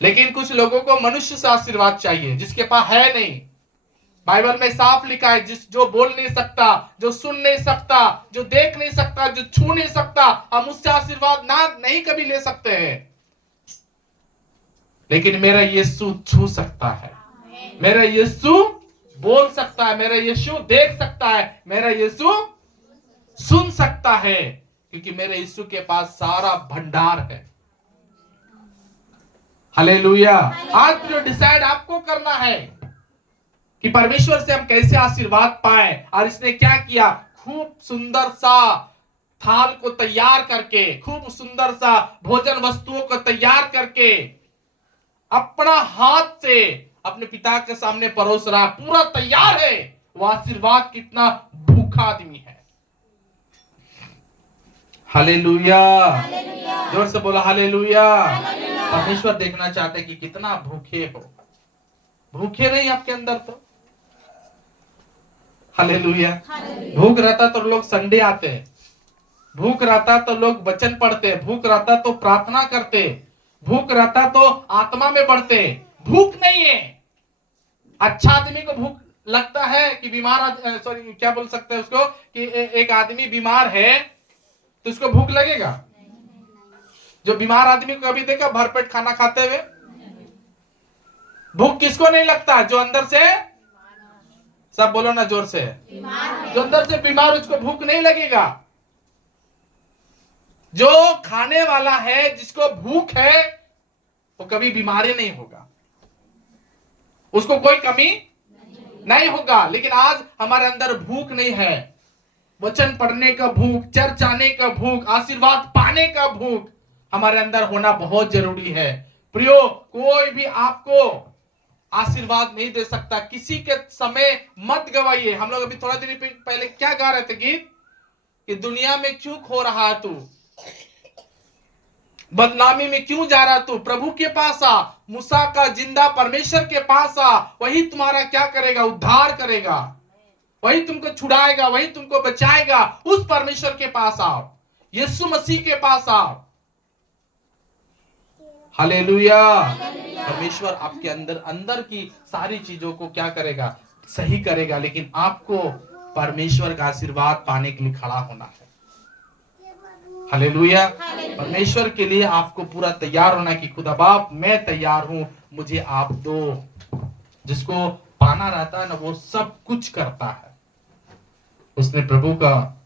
लेकिन कुछ लोगों को मनुष्य से आशीर्वाद चाहिए, जिसके पास है नहीं। बाइबल में साफ लिखा है, जो बोल नहीं सकता, जो सुन नहीं सकता, जो देख नहीं सकता, जो छू नहीं सकता, हम उससे आशीर्वाद नहीं कभी ले सकते हैं। लेकिन मेरा यीशु छू सकता है, मेरा यीशु बोल सकता है, मेरा यीशु देख सकता है, मेरा यीशु सुन सकता है, क्योंकि मेरे यीशु के पास सारा भंडार है। हालेलुया। आज जो डिसाइड आपको करना है कि परमेश्वर से हम कैसे आशीर्वाद पाए, और इसने क्या किया, खूब सुंदर सा थाल को तैयार करके, खूब सुंदर सा भोजन वस्तुओं को तैयार करके अपना हाथ से अपने पिता के सामने परोस रहा, पूरा तैयार है। वो आशीर्वाद कितना भूखा आदमी है। हालेलुया। जोर से बोला हालेलुया। परमेश्वर देखना चाहते कि कितना भूखे हो। भूखे नहीं आपके अंदर तो। हालेलुया। भूख रहता तो लोग संडे आते हैं, भूख रहता तो लोग वचन पढ़ते, भूख रहता तो प्रार्थना करते, भूख रहता तो आत्मा में बढ़ते। भूख नहीं है। अच्छा आदमी को भूख लगता है कि बीमार, सॉरी क्या बोल सकते हैं उसको, कि एक आदमी बीमार है तो उसको भूख लगेगा? जो बीमार आदमी को कभी देखा भरपेट खाना खाते हुए? भूख किसको नहीं लगता? जो अंदर से, सब बोलो ना जोर से, जो अंदर से बीमार, उसको भूख नहीं लगेगा। जो खाने वाला है, जिसको भूख है, वो कभी बीमारी नहीं होगा, उसको कोई कमी नहीं होगा। लेकिन आज हमारे अंदर भूख नहीं है। वचन पढ़ने का भूख, चर्च आने का भूख, आशीर्वाद पाने का भूख हमारे अंदर होना बहुत जरूरी है। प्रियो, कोई भी आपको आशीर्वाद नहीं दे सकता। किसी के समय मत गवाइए। हम लोग अभी थोड़ा देर पहले क्या गा रहे थे गीत, कि दुनिया में क्यों खो रहा है तू, बदनामी में क्यों जा रहा तू, प्रभु के पास आ, मूसा का जिंदा परमेश्वर के पास आ, वही तुम्हारा क्या करेगा, उद्धार करेगा, वही तुमको छुड़ाएगा, वही तुमको बचाएगा। उस परमेश्वर के पास आओ, यीशु मसीह के पास आओ। हालेलुया। परमेश्वर आपके अंदर की सारी चीजों को क्या करेगा, सही करेगा। लेकिन आपको परमेश्वर का आशीर्वाद पाने के लिए खड़ा होना है। हालेलुया। परमेश्वर के लिए आपको पूरा तैयार होना कि खुदा बाप मैं तैयार हूं, मुझे आप दो। जिसको पाना रहता है ना, वो सब कुछ करता है। उसने प्रभु का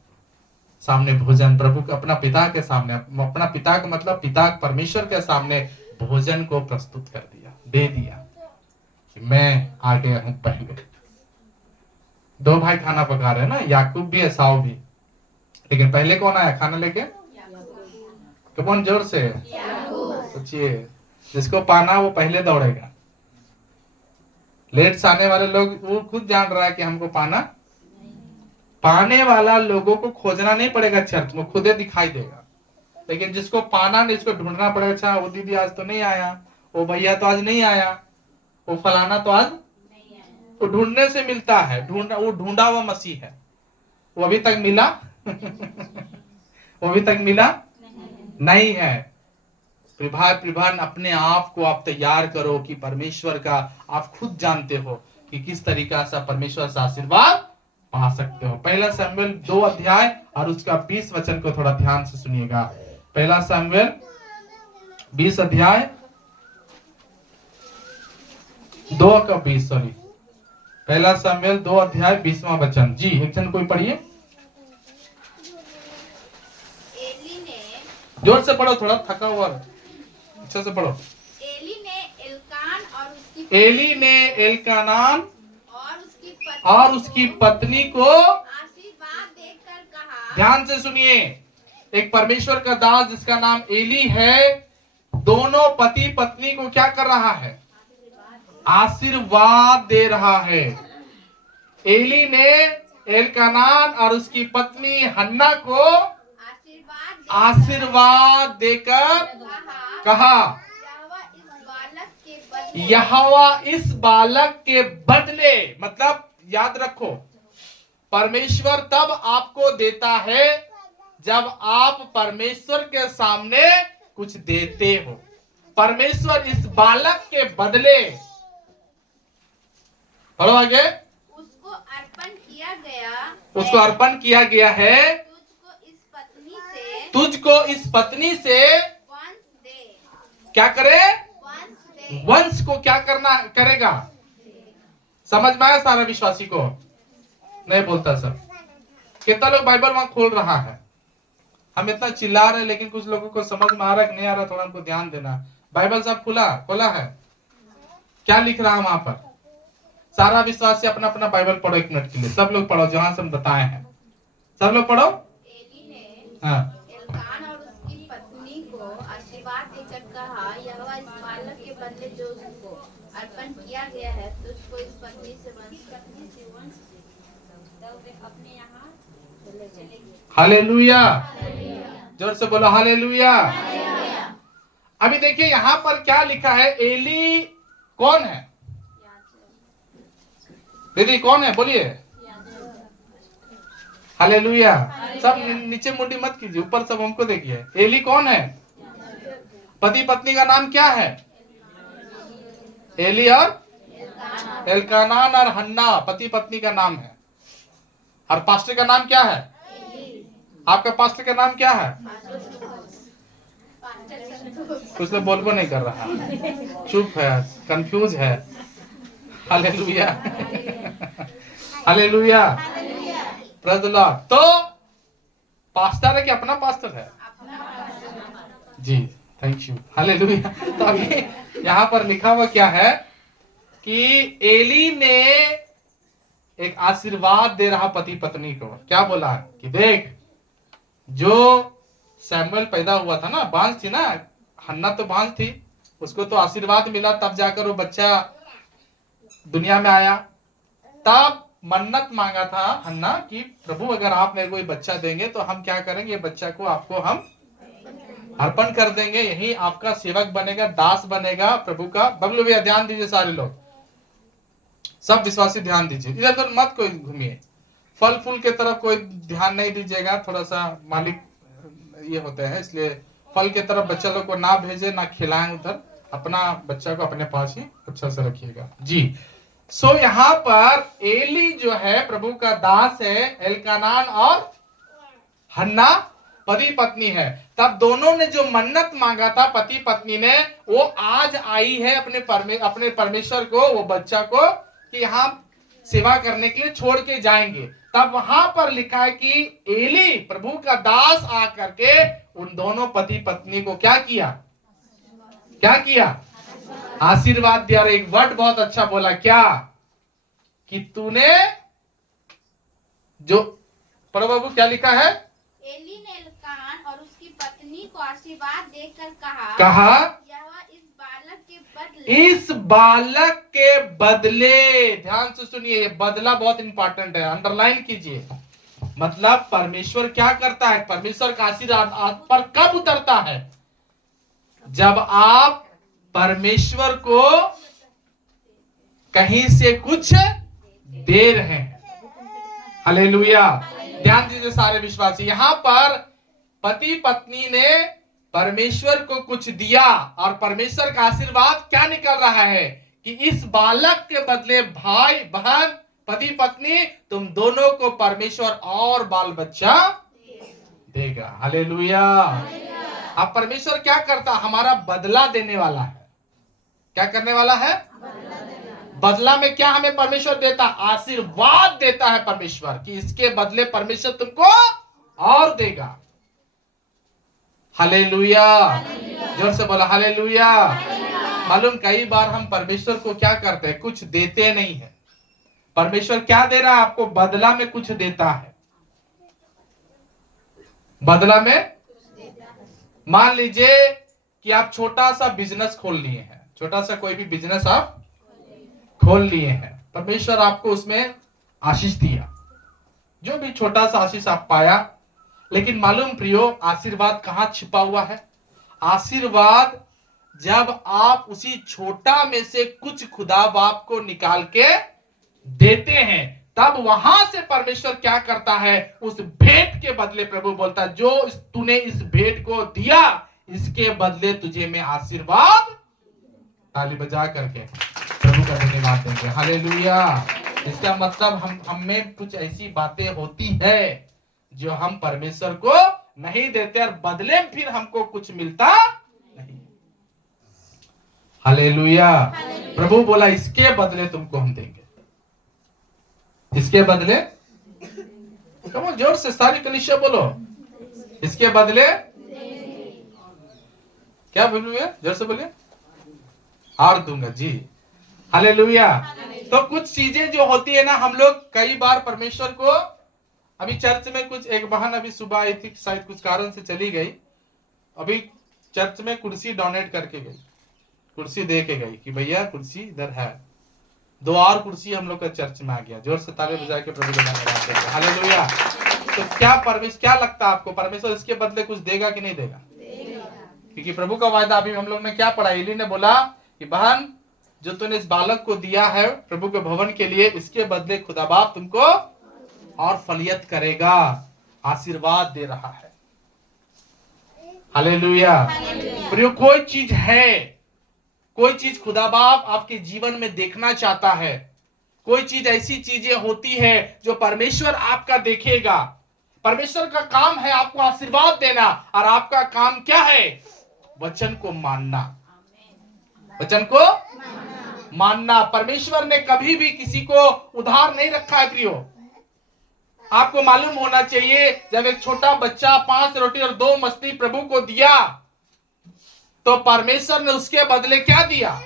सामने भोजन, प्रभु का अपना पिता के सामने, अपना पिता का मतलब पिता परमेश्वर के सामने भोजन को प्रस्तुत कर दिया, दे दिया कि मैं आ गया हूं। पहले दो भाई खाना पका रहे हैं ना, याकूब भी एसाव भी, लेकिन पहले कौन आया खाना लेके? कौन? जोर से सोचिए। जिसको पाना वो पहले दौड़ेगा। लेट से आने वाले लोग, वो खुद जान रहा है कि हमको पाना, पाने वाला लोगों को खोजना नहीं पड़ेगा चर्च में, खुदे दिखाई देगा। लेकिन जिसको पाना नहीं, इसको ढूंढना पड़ेगा। अच्छा वो दीदी आज तो नहीं आया, वो भैया तो आज नहीं आया, वो फलाना तो आज, वो ढूंढने से मिलता है। वो ढूंढा हुआ मसीह है। वो अभी तक मिला वो अभी तक मिला नहीं है। प्रभान अपने आप को आप तैयार करो कि परमेश्वर का, आप खुद जानते हो कि किस तरीका से परमेश्वर से आशीर्वाद पा सकते हो। पहला शमूएल 2 अध्याय और उसका 20 वचन को थोड़ा ध्यान से सुनिएगा। पहला शमूएल 20 अध्याय 2 का 20, सॉरी, पहला शमूएल 2 अध्याय 20वां वचन। जी एक जन कोई पढ़िए, जोर से पढ़ो, थोड़ा थका हुआ, अच्छे से पढ़ो। एली ने एलकानान और उसकी पत्नी को आशीर्वाद देकर कहा। ध्यान से सुनिए, एक परमेश्वर का दास जिसका नाम एली है, दोनों पति पत्नी को क्या कर रहा है? आशीर्वाद दे रहा है। एली ने एलकानान और उसकी पत्नी हन्ना को आशीर्वाद देकर कहा, यहोवा इस बालक के बदले, मतलब याद रखो, परमेश्वर तब आपको देता है जब आप परमेश्वर के सामने कुछ देते हो। परमेश्वर इस बालक के बदले, पढ़ो आगे, उसको अर्पण किया गया है, तुझको इस पत्नी से वंश दे। क्या करे? वंश दे। वंश को क्या करना करेगा? समझ में आया सारा विश्वासी को? नहीं बोलता सब। कितना लोग बाइबल वहां खोल रहा है? हम इतना चिल्ला रहे हैं लेकिन कुछ लोगों को समझ में आ रहा है कि नहीं आ रहा, थोड़ा हमको ध्यान देना। बाइबल सब खोला है? क्या लिख रहा है वहां पर? सारा विश्वासी अपना अपना बाइबल पढ़ो 1 मिनट के लिए। सब लोग पढ़ो जहां से हम बताए हैं, सब लोग पढ़ो। एली ने हाँ, एलकान और उसकी पत्नी को आशीर्वाद देकर कहा, यहोवा इस बालक के बदले जो उसको अर्पण किया गया है, तुझको इस पत्नी से वंश अपने यहाँ चले गए। हालेलुया, जोर से बोलो हालेलुया। अभी देखिए यहाँ पर क्या लिखा है। एली कौन है? दीदी कौन है? बोलिए हालेलुया। सब नीचे मुंडी मत कीजिए, ऊपर सब हमको देखिए। एली कौन है? पति पत्नी का नाम क्या है? एली और एलकानान और हन्ना पति पत्नी का नाम है। और पास्टर का नाम क्या है? आपका पास्टर का नाम क्या है? कुछ लोग बोलबो नहीं कर रहा, चुप है, कंफ्यूज है। Hallelujah, hallelujah, praise the Lord. तो पास्टर है कि अपना पास्टर है? जी, थैंक यू, हालेलुया। तो अभी यहाँ पर लिखा हुआ क्या है कि एली ने एक आशीर्वाद दे रहा पति पत्नी को। क्या बोला कि देख, जो सैमुएल पैदा हुआ था ना, बांझ थी ना, हन्ना तो बांझ थी, उसको तो आशीर्वाद मिला, तब जाकर वो बच्चा दुनिया में आया। तब मन्नत मांगा था हन्ना कि प्रभु अगर आप मेरे को ये बच्चा देंगे तो हम क्या करेंगे, ये बच्चा को आपको हम अर्पण कर देंगे, यही आपका सेवक बनेगा, दास बनेगा प्रभु का। बबलू भैया ध्यान दीजिए, सारे लोग सब विश्वासी ध्यान दीजिए, इधर उधर मत कोई घूमिए, फल फूल के तरफ कोई ध्यान नहीं दीजिएगा। थोड़ा सा मालिक ये होते हैं, इसलिए फल के तरफ बच्चा लोग को ना भेजे, ना खिलाएं उधर। अपना बच्चा को अपने पास ही अच्छा से रखिएगा जी। सो यहाँ पर एली जो है प्रभु का दास है, एलकानान और हन्ना पति पत्नी है। तब दोनों ने जो मन्नत मांगा था पति पत्नी ने, वो आज आई है अपने परमेश्वर को, वो बच्चा को, कि यहाँ सेवा करने के लिए छोड़ के जाएंगे। तब वहां पर लिखा है कि एली प्रभु का दास आकर के उन दोनों पति पत्नी को क्या किया? क्या किया? आशीर्वाद दिया। और एक वर्ड बहुत अच्छा बोला, क्या? कि तूने जो, पढ़ो बाबू क्या लिखा है? एली ने एलकान और उसकी पत्नी को आशीर्वाद देकर कहा, यहोवा इस बालक के बदले, ध्यान से सुनिए, ये बदला बहुत इंपॉर्टेंट है, अंडरलाइन कीजिए। मतलब परमेश्वर क्या करता है? परमेश्वर का आशीर्वाद आप पर कब उतरता है? जब आप परमेश्वर को कहीं से कुछ दे रहे हैं। हालेलुया, ध्यान दीजिए सारे विश्वासी। यहां पर पति पत्नी ने परमेश्वर को कुछ दिया और परमेश्वर का आशीर्वाद क्या निकल रहा है कि इस बालक के बदले भाई बहन पति पत्नी तुम दोनों को परमेश्वर और बाल बच्चा देगा। हालेलुया। अब परमेश्वर क्या करता? हमारा बदला देने वाला है। क्या करने वाला है? बदला में क्या हमें परमेश्वर देता? आशीर्वाद देता है परमेश्वर कि इसके बदले परमेश्वर तुमको और देगा। हालेलुया, जोर से बोला हालेलुया। मालूम कई बार हम परमेश्वर को क्या करते हैं? कुछ देते नहीं है। परमेश्वर क्या दे रहा है आपको? बदला में कुछ देता है। बदला में मान लीजिए कि आप छोटा सा बिजनेस खोल लिए हैं, छोटा सा कोई भी बिजनेस आप खोल लिए हैं। परमेश्वर आपको उसमें आशीष दिया, जो भी छोटा सा आशीष आप पाया। लेकिन मालूम प्रियो, आशीर्वाद कहाँ छिपा हुआ है? आशीर्वाद जब आप उसी छोटा में से कुछ खुदा बाप को निकाल के देते हैं, तब वहां से परमेश्वर क्या करता है? उस भेंट के बदले प्रभु बोलता है, जो तूने इस भेंट को दिया, इसके बदले तुझे मैं आशीर्वाद, ताली बजा करके प्रभु का धन्यवाद देंगे। हालेलुया। इसका मतलब हम में कुछ ऐसी बातें होती है जो हम परमेश्वर को नहीं देते और बदले में फिर हमको कुछ मिलता नहीं। हालेलुया। प्रभु बोला इसके बदले तुमको हम देंगे, इसके बदले। कम ऑन, जोर से सारी कलीसिया बोलो, इसके बदले क्या बोलूंगा? जोर से बोलिए, और दूंगा जी। हालेलुया। तो कुछ चीजें जो होती है ना, हम लोग कई बार परमेश्वर को, अभी चर्च में कुछ एक बहन अभी सुबह आई थी, शायद कुछ कारण से चली गई, अभी चर्च में कुर्सी डोनेट करके गई, कुर्सी दे के गई कि भैया कुर्सी इधर है। 2 और कुर्सी हम लोग का चर्च में आ गया। जोर से ताली बजा के प्रभु का धन्यवाद देंगे। हालेलुया। तो क्या लगता है आपको, परमेश्वर इसके बदले कुछ देगा कि नहीं देगा? क्योंकि प्रभु का वायदा अभी हम लोग ने क्या पढ़ा, एली ने बोला कि बहन जो तूने इस बालक को दिया है प्रभु के भवन के लिए, इसके बदले खुदा बाप तुमको और फलियत करेगा, आशीर्वाद दे रहा है। हालेलुया। प्रियो, कोई चीज है, कोई चीज खुदा बाप आपके जीवन में देखना चाहता है, कोई चीज ऐसी चीजें होती है जो परमेश्वर आपका देखेगा। परमेश्वर का काम है आपको आशीर्वाद देना, और आपका काम क्या है? वचन को मानना, वचन को मानना। परमेश्वर ने कभी भी किसी को उधार नहीं रखा है प्रियो। आपको मालूम होना चाहिए, जब एक छोटा बच्चा 5 रोटी और 2 मछली प्रभु को दिया, तो परमेश्वर ने उसके बदले क्या दिया?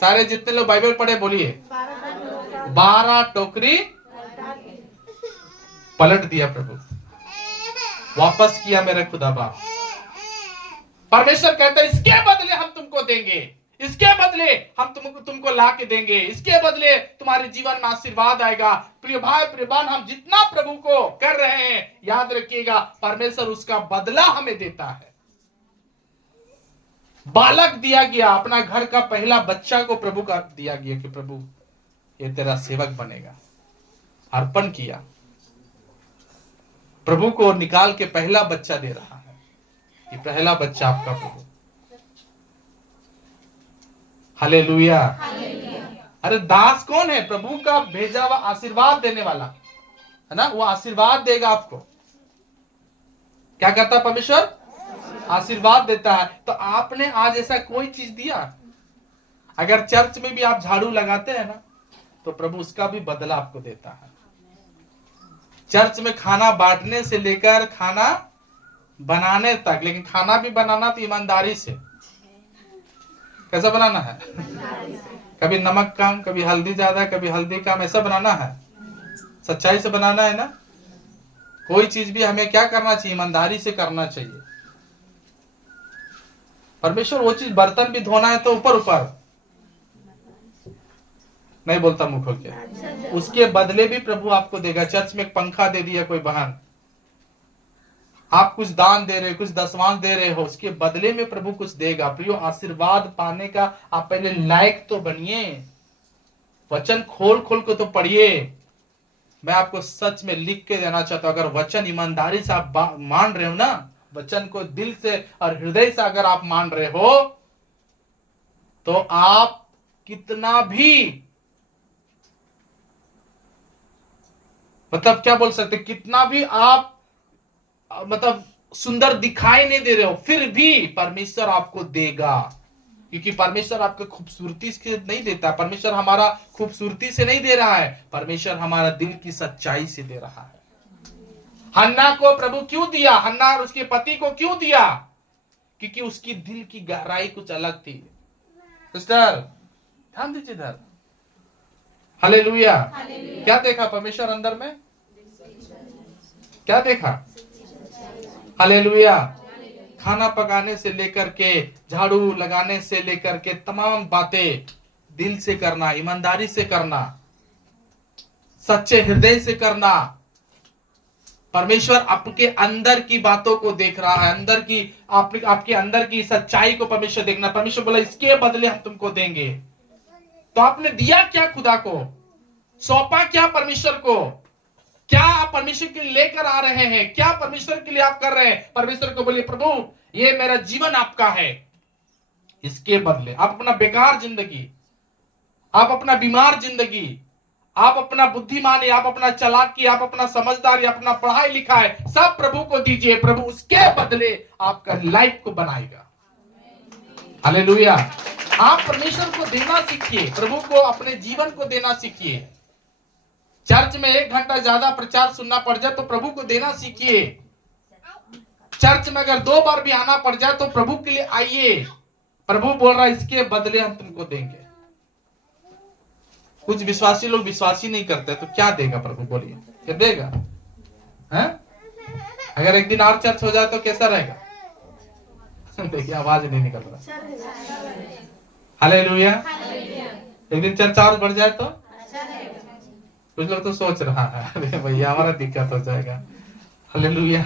सारे जितने लोग बाइबल पढ़े बोलिए, 12 टोकरी पलट दिया प्रभु, वापस किया मेरे खुदा बाप। परमेश्वर कहता है इसके बदले हम तुमको देंगे, इसके बदले हम तुमको ला के देंगे, इसके बदले तुम्हारे जीवन में आशीर्वाद आएगा। प्रिय भाई प्रिय बहन, हम जितना प्रभु को कर रहे हैं, याद रखिएगा परमेश्वर उसका बदला हमें देता है। बालक दिया गया, अपना घर का पहला बच्चा को प्रभु का दिया गया कि प्रभु ये तेरा सेवक बनेगा, अर्पण किया। प्रभु को निकाल के पहला बच्चा दे रहा है कि पहला बच्चा आपका प्रभु। हालेलुया। अरे दास कौन है? प्रभु का भेजा हुआ आशीर्वाद देने वाला है ना, वो आशीर्वाद देगा आपको। क्या करता है परमेश्वर? आशीर्वाद देता है। तो आपने आज ऐसा कोई चीज दिया? अगर चर्च में भी आप झाड़ू लगाते हैं ना, तो प्रभु उसका भी बदला आपको देता है। चर्च में खाना बांटने से लेकर खाना बनाने तक, लेकिन खाना भी बनाना तो ईमानदारी से। कैसा बनाना है? कभी नमक कम, कभी हल्दी ज्यादा, कभी हल्दी कम, ऐसा बनाना है। सच्चाई से बनाना है ना। कोई चीज भी हमें क्या करना चाहिए? ईमानदारी से करना चाहिए। परमेश्वर वो चीज, बर्तन भी धोना है तो ऊपर ऊपर नहीं बोलता मुंह खोल के, उसके बदले भी प्रभु आपको देगा। चर्च में एक पंखा दे दिया कोई बहन, आप कुछ दान दे रहे हो, कुछ दशमांश दे रहे हो, उसके बदले में प्रभु कुछ देगा। प्रियो, आशीर्वाद पाने का आप पहले लायक तो बनिए, वचन खोल खोल के तो पढ़िए। मैं आपको सच में लिख के देना चाहता हूं, अगर वचन ईमानदारी से आप मान रहे हो ना, वचन को दिल से और हृदय से अगर आप मान रहे हो, तो आप कितना भी, मतलब क्या बोल सकते, कितना भी आप मतलब सुंदर दिखाई नहीं दे रहे हो, फिर भी परमेश्वर आपको देगा। क्योंकि परमेश्वर आपको खूबसूरती से नहीं देता, परमेश्वर हमारा खूबसूरती से नहीं दे रहा है, परमेश्वर हमारा दिल की सच्चाई से दे रहा है। हन्ना को प्रभु क्यों दिया? हन्ना और उसके पति को क्यों दिया? क्योंकि उसकी दिल की गहराई कुछ अलग थी। सिस्टर ध्यान दीजिए इधर। हालेलुया। क्या देखा परमेश्वर अंदर में? क्या देखा? हालेलुया। खाना पकाने से लेकर के, झाड़ू लगाने से लेकर के, तमाम बातें दिल से करना, ईमानदारी से करना, सच्चे हृदय से करना। परमेश्वर आपके अंदर की बातों को देख रहा है, अंदर की आपके अंदर की सच्चाई को परमेश्वर देखना। परमेश्वर बोला इसके बदले हम तुमको देंगे। तो आपने दिया क्या खुदा को, सौंपा क्या परमेश्वर को, क्या आप परमेश्वर के लिए लेकर आ रहे हैं, क्या परमेश्वर के लिए आप कर रहे हैं। परमेश्वर को बोलिए प्रभु ये मेरा जीवन आपका है, इसके बदले आप अपना बेकार जिंदगी, आप अपना बीमार जिंदगी, आप अपना बुद्धिमानी, आप अपना चालाकी, आप अपना समझदारी, अपना पढ़ाई लिखाई सब प्रभु को दीजिए। प्रभु उसके बदले आपका लाइफ को बनाएगा। हालेलुया। आप परमेश्वर को देना सीखिए, प्रभु को अपने जीवन को देना सीखिए। चर्च में 1 घंटा ज्यादा प्रचार सुनना पड़ जाए तो प्रभु को देना सीखिए। चर्च में अगर 2 बार भी आना पड़ जाए तो प्रभु के लिए आइए। प्रभु बोल रहा है इसके बदले हम तुमको देंगे। कुछ विश्वासी लोग विश्वासी नहीं करते तो क्या देगा प्रभु, बोलिए क्या देगा है? अगर एक दिन और चर्च हो जाए तो कैसा रहेगा? देखिए आवाज नहीं निकल रहा। हालेलुया। एक दिन चर्च और बढ़ जाए तो कुछ लोग तो सोच रहा है अरे भैया हमारा दिक्कत हो जाएगा। हालेलुया।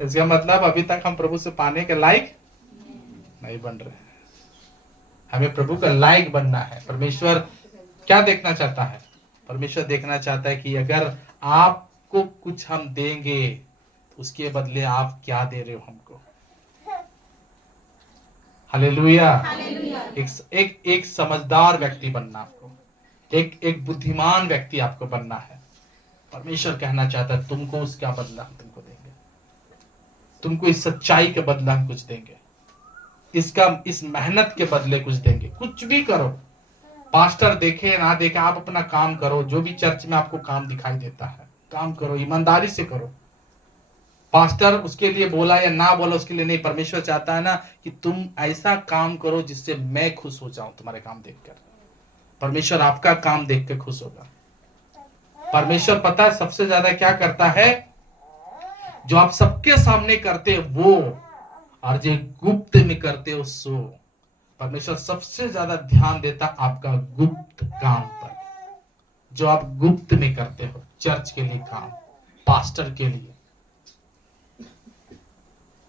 इसका मतलब अभी तक हम प्रभु से पाने के लायक नहीं बन रहे। हमें प्रभु का लायक बनना है। परमेश्वर क्या देखना चाहता है? परमेश्वर देखना चाहता है कि अगर आपको कुछ हम देंगे तो उसके बदले आप क्या दे रहे हो हमको। हालेलुया। एक समझदार व्यक्ति बनना आपको, एक बुद्धिमान व्यक्ति आपको बनना है। परमेश्वर कहना चाहता है तुमको उसका बदला हम तुमको देंगे, तुमको इस सच्चाई के बदला हम कुछ देंगे, इस मेहनत के बदले कुछ देंगे। कुछ भी करो, पास्टर देखे ना देखे, आप अपना काम करो। जो भी चर्च में आपको काम दिखाई देता है काम करो, ईमानदारी से करो। पास्टर उसके लिए बोला या ना बोला उसके लिए नहीं, परमेश्वर चाहता है ना कि तुम ऐसा काम करो जिससे मैं खुश हो जाऊं तुम्हारे काम देखकर। परमेश्वर आपका काम देख के खुश होगा। परमेश्वर पता है सबसे ज्यादा क्या करता है? जो आप सबके सामने करते हो वो, और जो गुप्त में करते हो सो। परमेश्वर सबसे ज्यादा ध्यान देता आपका गुप्त काम पर, जो आप गुप्त में करते हो। चर्च के लिए काम, पास्टर के लिए,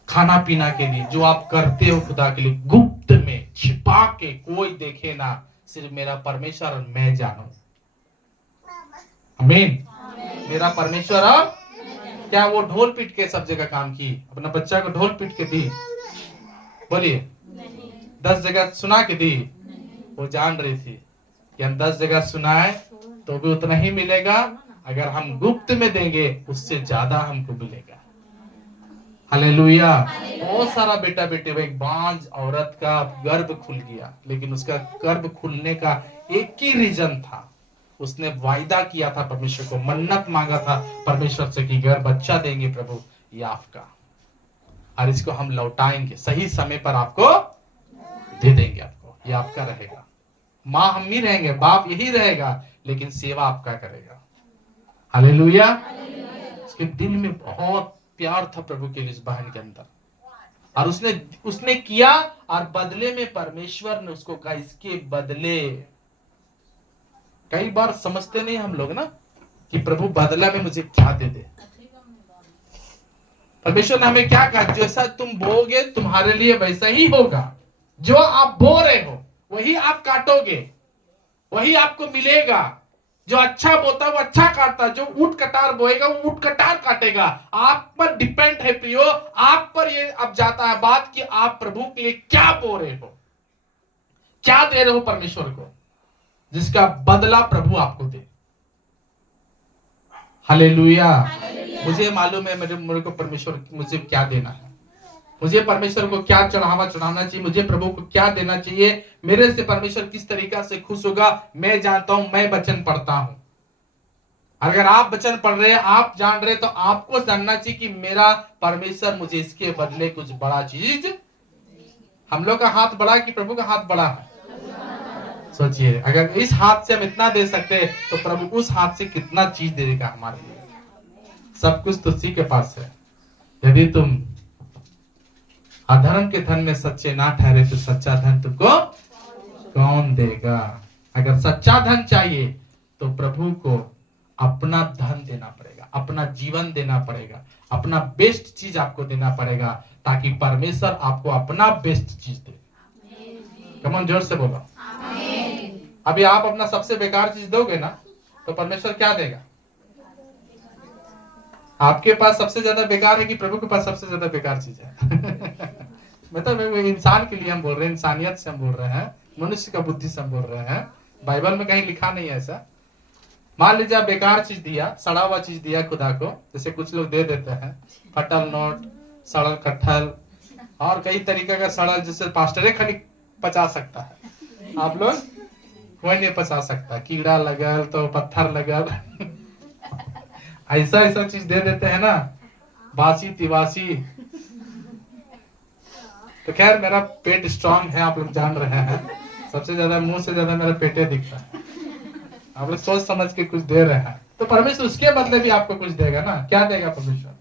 खाना पीना के लिए, जो आप करते हो खुदा के लिए गुप्त में छिपा के, कोई देखे ना, सिर्फ मेरा परमेश्वर और मैं जानूं। आमीन। मेरा परमेश्वर और क्या वो ढोल पीट के सब जगह काम की? अपना बच्चा को ढोल पीट के दी? बोलिए 10 जगह सुना के दी? वो जान रही थी कि हम 10 जगह सुनाए तो भी उतना ही मिलेगा, अगर हम गुप्त में देंगे उससे ज्यादा हमको मिलेगा। हालेलुया। बहुत सारा बेटा बेटे, वो एक बांझ औरत का गर्भ खुल गया, लेकिन उसका गर्भ खुलने का एक ही रीजन था, उसने वायदा किया था परमेश्वर को, मन्नत मांगा था परमेश्वर से कि घर बच्चा देंगे प्रभु, ये आपका, और इसको हम लौटाएंगे, सही समय पर आपको दे देंगे, आपको ये आपका रहेगा। माँ हम ही रहेंगे, बाप यही रहेगा, लेकिन सेवा आपका करेगा। हालेलुया। उसके दिल में बहुत प्यार था प्रभु के लिए, इस बहन के अंदर, और उसने किया, और बदले में परमेश्वर ने उसको कहा इसके बदले। कई बार समझते नहीं हम लोग ना कि प्रभु बदला में मुझे क्या दे दे। परमेश्वर ने हमें क्या कहा? जैसा तुम बोगे तुम्हारे लिए वैसा ही होगा। जो आप बो रहे हो वही आप काटोगे, वही आपको मिलेगा। जो अच्छा बोता है वो अच्छा काटता, जो ऊट कटार बोएगा वो ऊट कटार काटेगा। आप पर डिपेंड है प्रियो, आप पर ये अब जाता है बात कि आप प्रभु के लिए क्या बो रहे हो, क्या दे रहे हो परमेश्वर को, जिसका बदला प्रभु आपको दे। हालेलुया। मुझे मालूम है मेरे को परमेश्वर मुझे क्या देना है, मुझे परमेश्वर को क्या चढ़ावा चढ़ाना चाहिए, मुझे प्रभु को क्या देना चाहिए, मेरे से परमेश्वर किस तरीका से खुश होगा मैं जानता हूं। मैं वचन पढ़ता हूं, अगर आप वचन पढ़ रहे हैं, आप जान रहे, तो आपको जानना चाहिए कि मेरा परमेश्वर मुझे इसके बदले कुछ बड़ा चीज। हम लोग का हाथ बड़ा कि प्रभु का हाथ बड़ा है? सोचिए, अगर इस हाथ से हम इतना दे सकते हैं तो प्रभु उस हाथ से कितना चीज दे देगा हमारे लिए। सब कुछ तो उसी के पास है। यदि तुम अधर्म के धन में सच्चे ना ठहरे तो सच्चा धन तुमको कौन देगा? अगर सच्चा धन चाहिए तो प्रभु को अपना धन देना पड़ेगा, अपना जीवन देना पड़ेगा, अपना बेस्ट चीज आपको देना पड़ेगा, ताकि परमेश्वर आपको अपना बेस्ट चीज दे। कमन जोर से बोलो। अभी आप अपना सबसे बेकार चीज दोगे ना, तो परमेश्वर क्या देगा? आपके पास सबसे ज्यादा बेकार है कि प्रभु के पास सबसे ज्यादा बेकार चीज है? मतलब इंसान के लिए हम बोल रहे हैं, इंसानियत से हम बोल रहे हैं, मनुष्य का बुद्धि से हम बोल रहे हैं। बाइबल में कहीं लिखा नहीं है ऐसा। मान लीजिए आप बेकार चीज दिया, सड़ा हुआ चीज दिया खुदा को, जैसे कुछ लोग दे देते हैं, फटल नोट, सड़ल कटहल और कई तरीके का सड़ल, जिससे पास्टरे खाली पचा सकता है, आप लोग कोई नहीं पचा सकता। कीड़ा लगल तो पत्थर लगल ऐसा ऐसा चीज दे देते हैं ना, बासी तिवासी। तो खैर मेरा पेट स्ट्रांग है, आप लोग जान रहे हैं, सबसे ज्यादा मुंह से ज्यादा मेरा पेटे दिखता है। आप लोग सोच समझ के कुछ दे रहे हैं, तो परमेश्वर उसके बदले भी आपको कुछ देगा ना। क्या देगा परमेश्वर?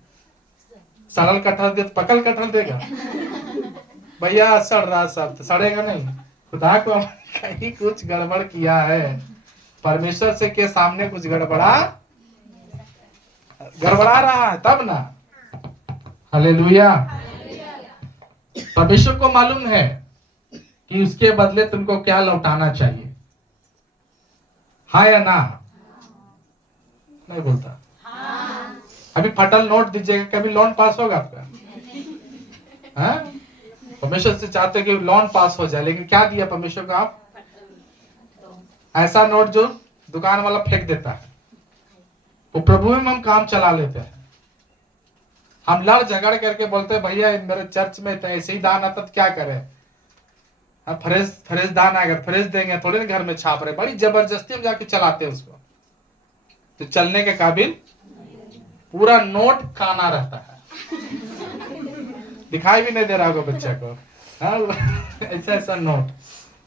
सड़ल कटहल दे, पकल कटहल देगा? भैया सड़ रहा सब, तो सड़ेगा नहीं। खुदा को कहीं कुछ गड़बड़ किया है, परमेश्वर से के सामने कुछ गड़बड़ा रहा है तब ना। हालेलुया। परमेश्वर को मालूम है कि उसके बदले तुमको क्या लौटाना चाहिए, हाँ या ना? नहीं बोलता। अभी फटल नोट दीजिएगा, कभी लोन पास होगा आपका? हाँ? परमेश्वर से चाहते कि लोन पास हो जाए, लेकिन क्या दिया परमेश्वर को आप? ऐसा नोट जो दुकान वाला फेंक देता है। वो प्रभु में हम काम चला लेते हैं। हम लड़ झगड़ करके बोलते हैं भैया मेरे चर्च में तो ऐसे ही दान आता तो क्या करें? फ्रेश दान आएगा, फ्रेश देंगे, थोड़े ना घर में छाप रहे, बड़ी जबरदस्ती में जाके चलाते हैं उसको, तो चलने के काबिल पूरा नोट काना रहता है, दिखाई भी नहीं दे रहा होगा बच्चे को। ऐसा ऐसा नोट।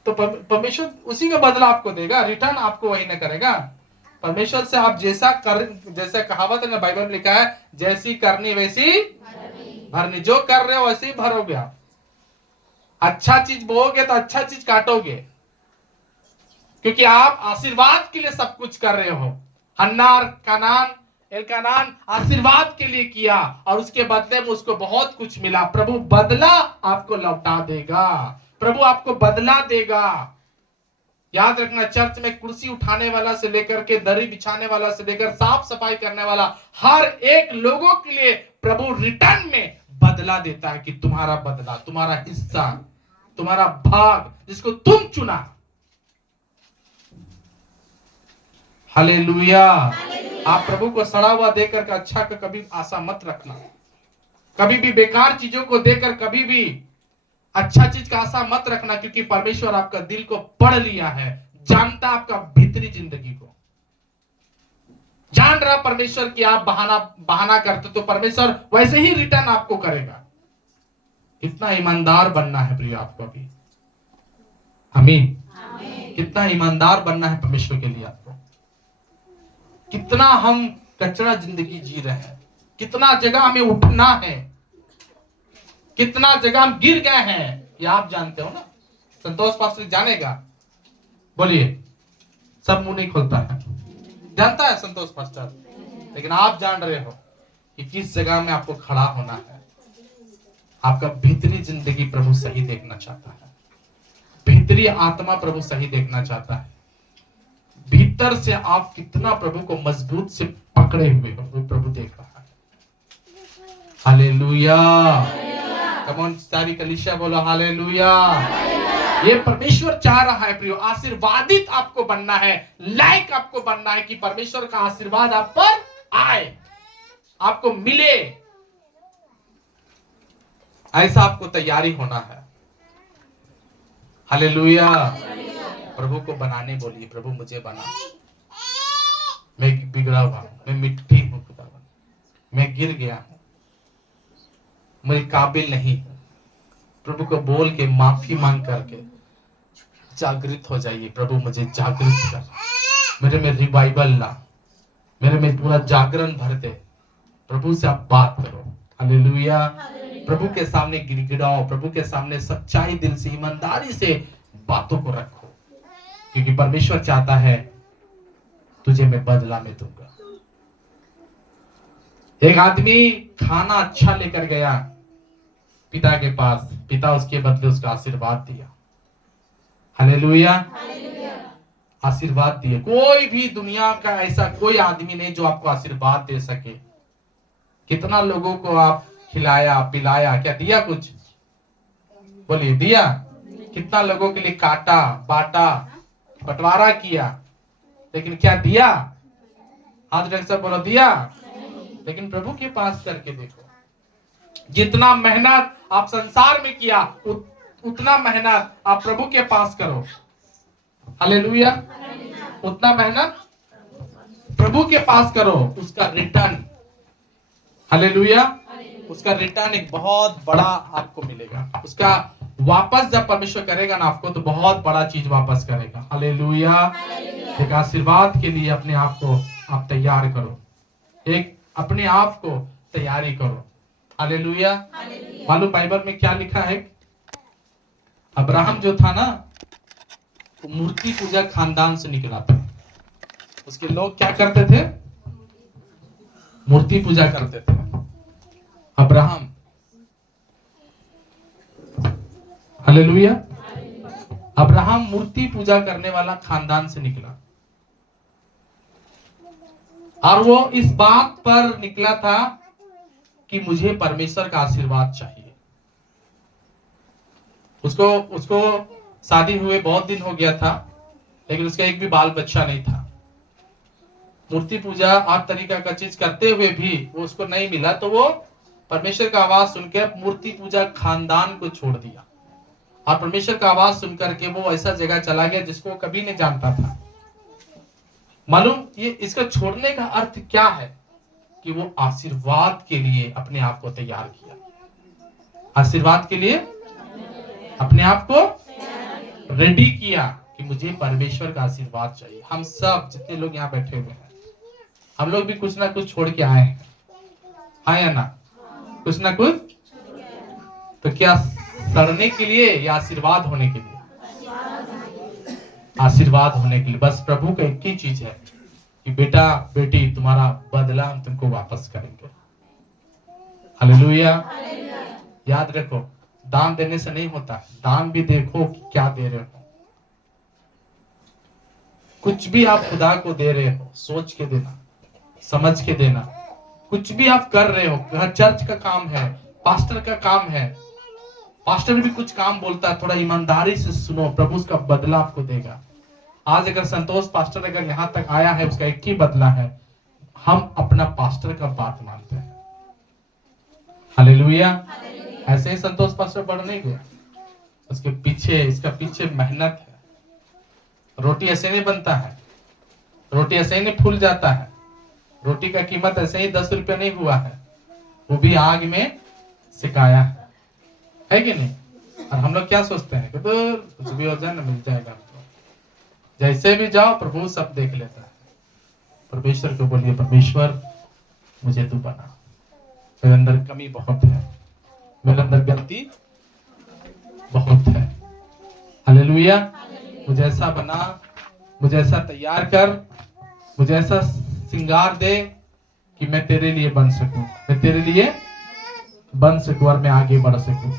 तो परमेश्वर उसी का बदला आपको देगा, रिटर्न आपको वही न करेगा। परमेश्वर से आप जैसा कहावत है ना, बाइबल में लिखा है, जैसी करनी वैसी भरनी। जो कर रहे हो वैसे ही भरोगे आप। अच्छा चीज बोओगे तो अच्छा चीज काटोगे, क्योंकि आप आशीर्वाद के लिए सब कुछ कर रहे हो। हन्ना और एलकानान आशीर्वाद के लिए किया और उसके बदले में उसको बहुत कुछ मिला। प्रभु बदला आपको लौटा देगा, प्रभु आपको बदला देगा। याद रखना, चर्च में कुर्सी उठाने वाला से लेकर के दरी बिछाने वाला से लेकर साफ सफाई करने वाला हर एक लोगों के लिए प्रभु रिटर्न में बदला देता है, कि तुम्हारा बदला, तुम्हारा हिस्सा, तुम्हारा भाग जिसको तुम चुना। हालेलुया। आप प्रभु को सड़ा हुआ देकर के अच्छा का कभी आशा मत रखना। कभी भी बेकार चीजों को देकर कभी भी अच्छा चीज का आशा मत रखना, क्योंकि परमेश्वर आपका दिल को पढ़ लिया है, जानता आपका भीतरी जिंदगी को। जान रहा परमेश्वर कि आप बहाना करते, तो परमेश्वर वैसे ही रिटर्न आपको करेगा। कितना ईमानदार बनना है प्रिय आपको अभी। आमीन। कितना ईमानदार बनना है परमेश्वर के लिए आपको। कितना हम कचरा जिंदगी जी रहे हैं, कितना जगह हमें उठना है, कितना जगह हम गिर गए हैं, ये आप जानते हो ना। संतोष पास्टर जानेगा, बोलिए। सब मुंह नहीं खोलता है, जानता है संतोष पास्टर, लेकिन आप जान रहे हो कि किस जगह में आपको खड़ा होना है। आपका भीतरी जिंदगी प्रभु सही देखना चाहता है, भीतरी आत्मा प्रभु सही देखना चाहता है। भीतर से आप कितना प्रभु को मजबूत से पकड़े हुए हो, वो प्रभु देख रहा है। हालेलुया। कम ऑन सारी कलीसिया बोलो हालेलुया। ये परमेश्वर चाह रहा है प्रियो, आशीर्वादित आपको बनना है, लायक आपको बनना है कि परमेश्वर का आशीर्वाद आप पर आए, आपको मिले। ऐसा आपको तैयारी होना है। हालेलुया। प्रभु को बनाने बोलिए, प्रभु मुझे बना, मैं बिगड़ा हुआ हूं, मैं मिट्टी हूं खुदावन, मैं गिर गया हूं, मैं काबिल नहीं हूं। प्रभु को बोल के माफी मांग करके जागृत हो जाइए। प्रभु मुझे जागृत कर, मेरे में रिवाइवल ला, मेरे में पूरा जागरण भर दे। प्रभु से आप बात करो। हालेलुया। प्रभु के सामने गिड़गिड़ाओ, प्रभु के सामने सच्चाई दिल से ईमानदारी से बातों को रखो। क्योंकि परमेश्वर चाहता है तुझे मैं बदला में दूंगा। एक आदमी खाना अच्छा लेकर गया पिता के पास, पिता उसके बदले उसका आशीर्वाद दिया। हालेलुया, आशीर्वाद दिए। कोई भी दुनिया का ऐसा कोई आदमी नहीं जो आपको आशीर्वाद दे सके। कितना लोगों को आप खिलाया पिलाया, क्या दिया? कुछ बोलिए, दिया? कितना लोगों के लिए काटा बांटा बंटवारा किया, लेकिन क्या दिया? हाथ रख सब बोलो, दिया? लेकिन प्रभु के पास करके देखो, जितना मेहनत आप संसार में किया उतना मेहनत आप प्रभु के पास करो। हालेलुया, उतना मेहनत प्रभु के पास करो, उसका रिटर्न, हालेलुया, उसका रिटर्न एक बहुत बड़ा आपको मिलेगा। उसका वापस जब परमेश्वर करेगा ना आपको, तो बहुत बड़ा चीज वापस करेगा। हालेलुया। एक आशीर्वाद के लिए अपने आप को आप तैयार करो, एक अपने आप को तैयारी करो। हालेलुया। मालूम बाइबल में क्या लिखा है? अब्राहम जो था ना, वो मूर्ति पूजा खानदान से निकला था। उसके लोग क्या करते थे? मूर्ति पूजा करते थे। अब्राहम, हालेलुया, अब्राहम मूर्ति पूजा करने वाला खानदान से निकला, और वो इस बात पर निकला था कि मुझे परमेश्वर का आशीर्वाद चाहिए। उसको शादी हुए बहुत दिन हो गया था, लेकिन उसका एक भी बाल बच्चा नहीं था। मूर्ति पूजा हर तरीका का चीज करते हुए भी वो उसको नहीं मिला, तो वो परमेश्वर का आवाज सुनकर मूर्ति पूजा खानदान को छोड़ दिया, और परमेश्वर का आवाज सुनकर के वो ऐसा जगह चला गया जिसको कभी नहीं जानता था। मालूम ये इसका छोड़ने का अर्थ क्या है? कि वो आशीर्वाद के लिए अपने आप को तैयार किया। आशीर्वाद के लिए अपने आप को रेडी किया कि मुझे परमेश्वर का आशीर्वाद चाहिए। हम सब जितने लोग यहाँ बैठे हुए हैं, हम लोग भी कुछ ना कुछ छोड़ के आए हैं, हाँ या ना? कुछ ना कुछ। तो क्या सड़ने के लिए या आशीर्वाद होने के लिए? आशीर्वाद होने के लिए। बस प्रभु का एक ही चीज है कि बेटा बेटी तुम्हारा बदला हम तुमको वापस करेंगे। हालेलुया। याद रखो, दान देने से नहीं होता, दान भी देखो कि क्या दे रहे हो। कुछ भी आप खुदा को दे रहे हो, सोच के देना, समझ के देना। कुछ भी आप कर रहे हो, चर्च का काम है, पास्टर का काम है, पास्टर भी कुछ काम बोलता है, थोड़ा ईमानदारी से सुनो, प्रभु उसका बदला आपको देगा। आज अगर संतोष पास्टर अगर यहाँ तक आया है, उसका एक ही बदला है, हम अपना पास्टर का बात मानते हैं। हालेलुया। ऐसे ही संतोष पास्टर बढ़ नहीं गया, उसके पीछे, इसका पीछे मेहनत है। रोटी ऐसे नहीं बनता है, रोटी ऐसे ही नहीं फूल जाता है, रोटी का कीमत ऐसे ही 10 रुपया नहीं हुआ है, वो भी आग में सिकाया है कि नहीं? और हम लोग क्या सोचते हैं कि तो कुछ भी हो जाए ना, मिल जाएगा हमको, जैसे भी जाओ प्रभु सब देख लेता है। परमेश्वर को बोलिए, परमेश्वर मुझे तू बना, मेरे अंदर कमी बहुत है, मेरे अंदर गलती बहुत है। हालेलुया। मुझे ऐसा बना, मुझे ऐसा तैयार कर, मुझे ऐसा श्रृंगार दे कि मैं तेरे लिए बन सकूं, मैं तेरे लिए बन सकूं और मैं आगे बढ़ सकूं।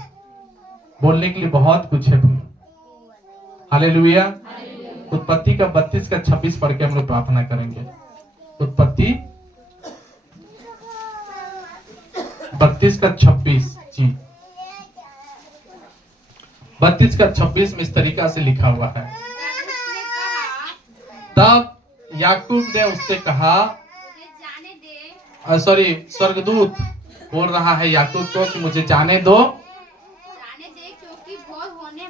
बोलने के लिए बहुत कुछ है भाई। हालेलुया। उत्पत्ति का 32 का 26 पढ़ के हम लोग प्रार्थना करेंगे। उत्पत्ति 32 का 26 जी, 32 का 26 में इस तरीका से लिखा हुआ है। तब याकूब ने उससे कहा, सॉरी, स्वर्गदूत बोल रहा है याकूब को कि मुझे जाने दो,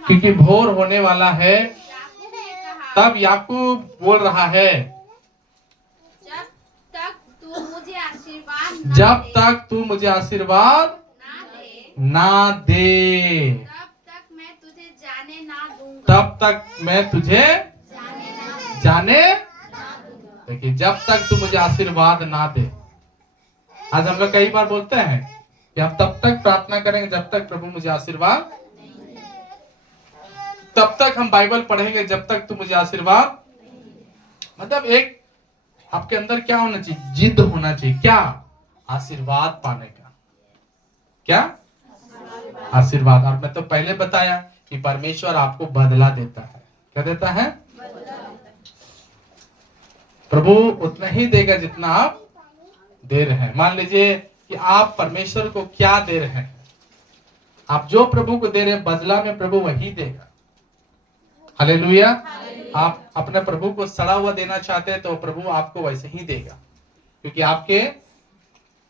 क्योंकि भोर होने वाला है। तब याकूब बोल रहा है, जब तक तू मुझे आशीर्वाद ना दे, तब तक मैं तुझे जाने। देखिए, जब तक तू मुझे आशीर्वाद ना दे। आज हम लोग कई बार बोलते हैं कि हम तब तक प्रार्थना करेंगे जब तक प्रभु मुझे आशीर्वाद, तब तक हम बाइबल पढ़ेंगे जब तक तू मुझे आशीर्वाद, मतलब एक आपके अंदर क्या होना चाहिए, जिद होना चाहिए, क्या, आशीर्वाद पाने का, क्या, आशीर्वाद। और मैं तो पहले बताया कि परमेश्वर आपको बदला देता है, क्या देता है, प्रभु उतना ही देगा जितना आप दे रहे हैं। मान लीजिए कि आप परमेश्वर को क्या दे रहे हैं, आप जो प्रभु को दे रहे हैं बदला में प्रभु वही देगा। हालेलुया। आप अपने प्रभु को सड़ा हुआ देना चाहते हैं तो प्रभु आपको वैसे ही देगा, क्योंकि आपके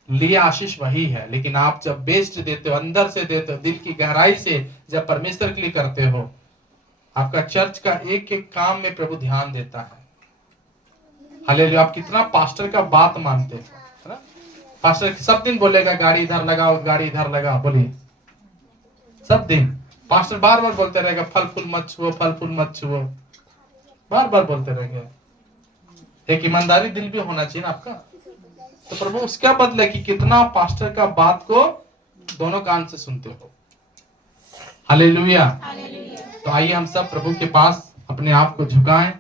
लिए आशीष वही है। लेकिन आप जब बेस्ट देते हो, अंदर से देते हो, दिल की गहराई से जब परमेश्वर के लिए करते हो, आपका चर्च का एक एक काम में प्रभु ध्यान देता है। हालेलुया। आप कितना पास्टर का बात मानते हैं, है ना? पास्टर सब दिन बोलेगा गाड़ी इधर लगाओ, गाड़ी इधर लगाओ, बोलिए सब दिन पास्टर बार बार बोलते रहेगा फल फूल मत छुओ, फल फूल मत छुओ, बार बार बोलते रहेंगे। एक ईमानदारी दिल भी होना चाहिए ना आपका। तो प्रभु उसका बदले कि कितना पास्टर का बात को दोनों कान से सुनते हो। हालेलुया। तो आइए हम सब प्रभु के पास अपने आप को झुकाएं,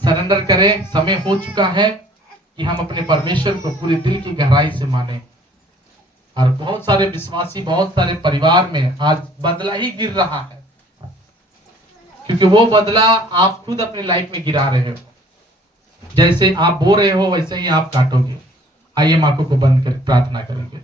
सरेंडर करें। समय हो चुका है कि हम अपने परमेश्वर को पूरे दिल की गहराई से माने। और बहुत सारे विश्वासी, बहुत सारे परिवार में आज बदला ही गिर रहा है, क्योंकि वो बदला आप खुद अपनी लाइफ में गिरा रहे हो। जैसे आप बो रहे हो वैसे ही आप काटोगे। आइए हम आंखों को बंद कर प्रार्थना करेंगे।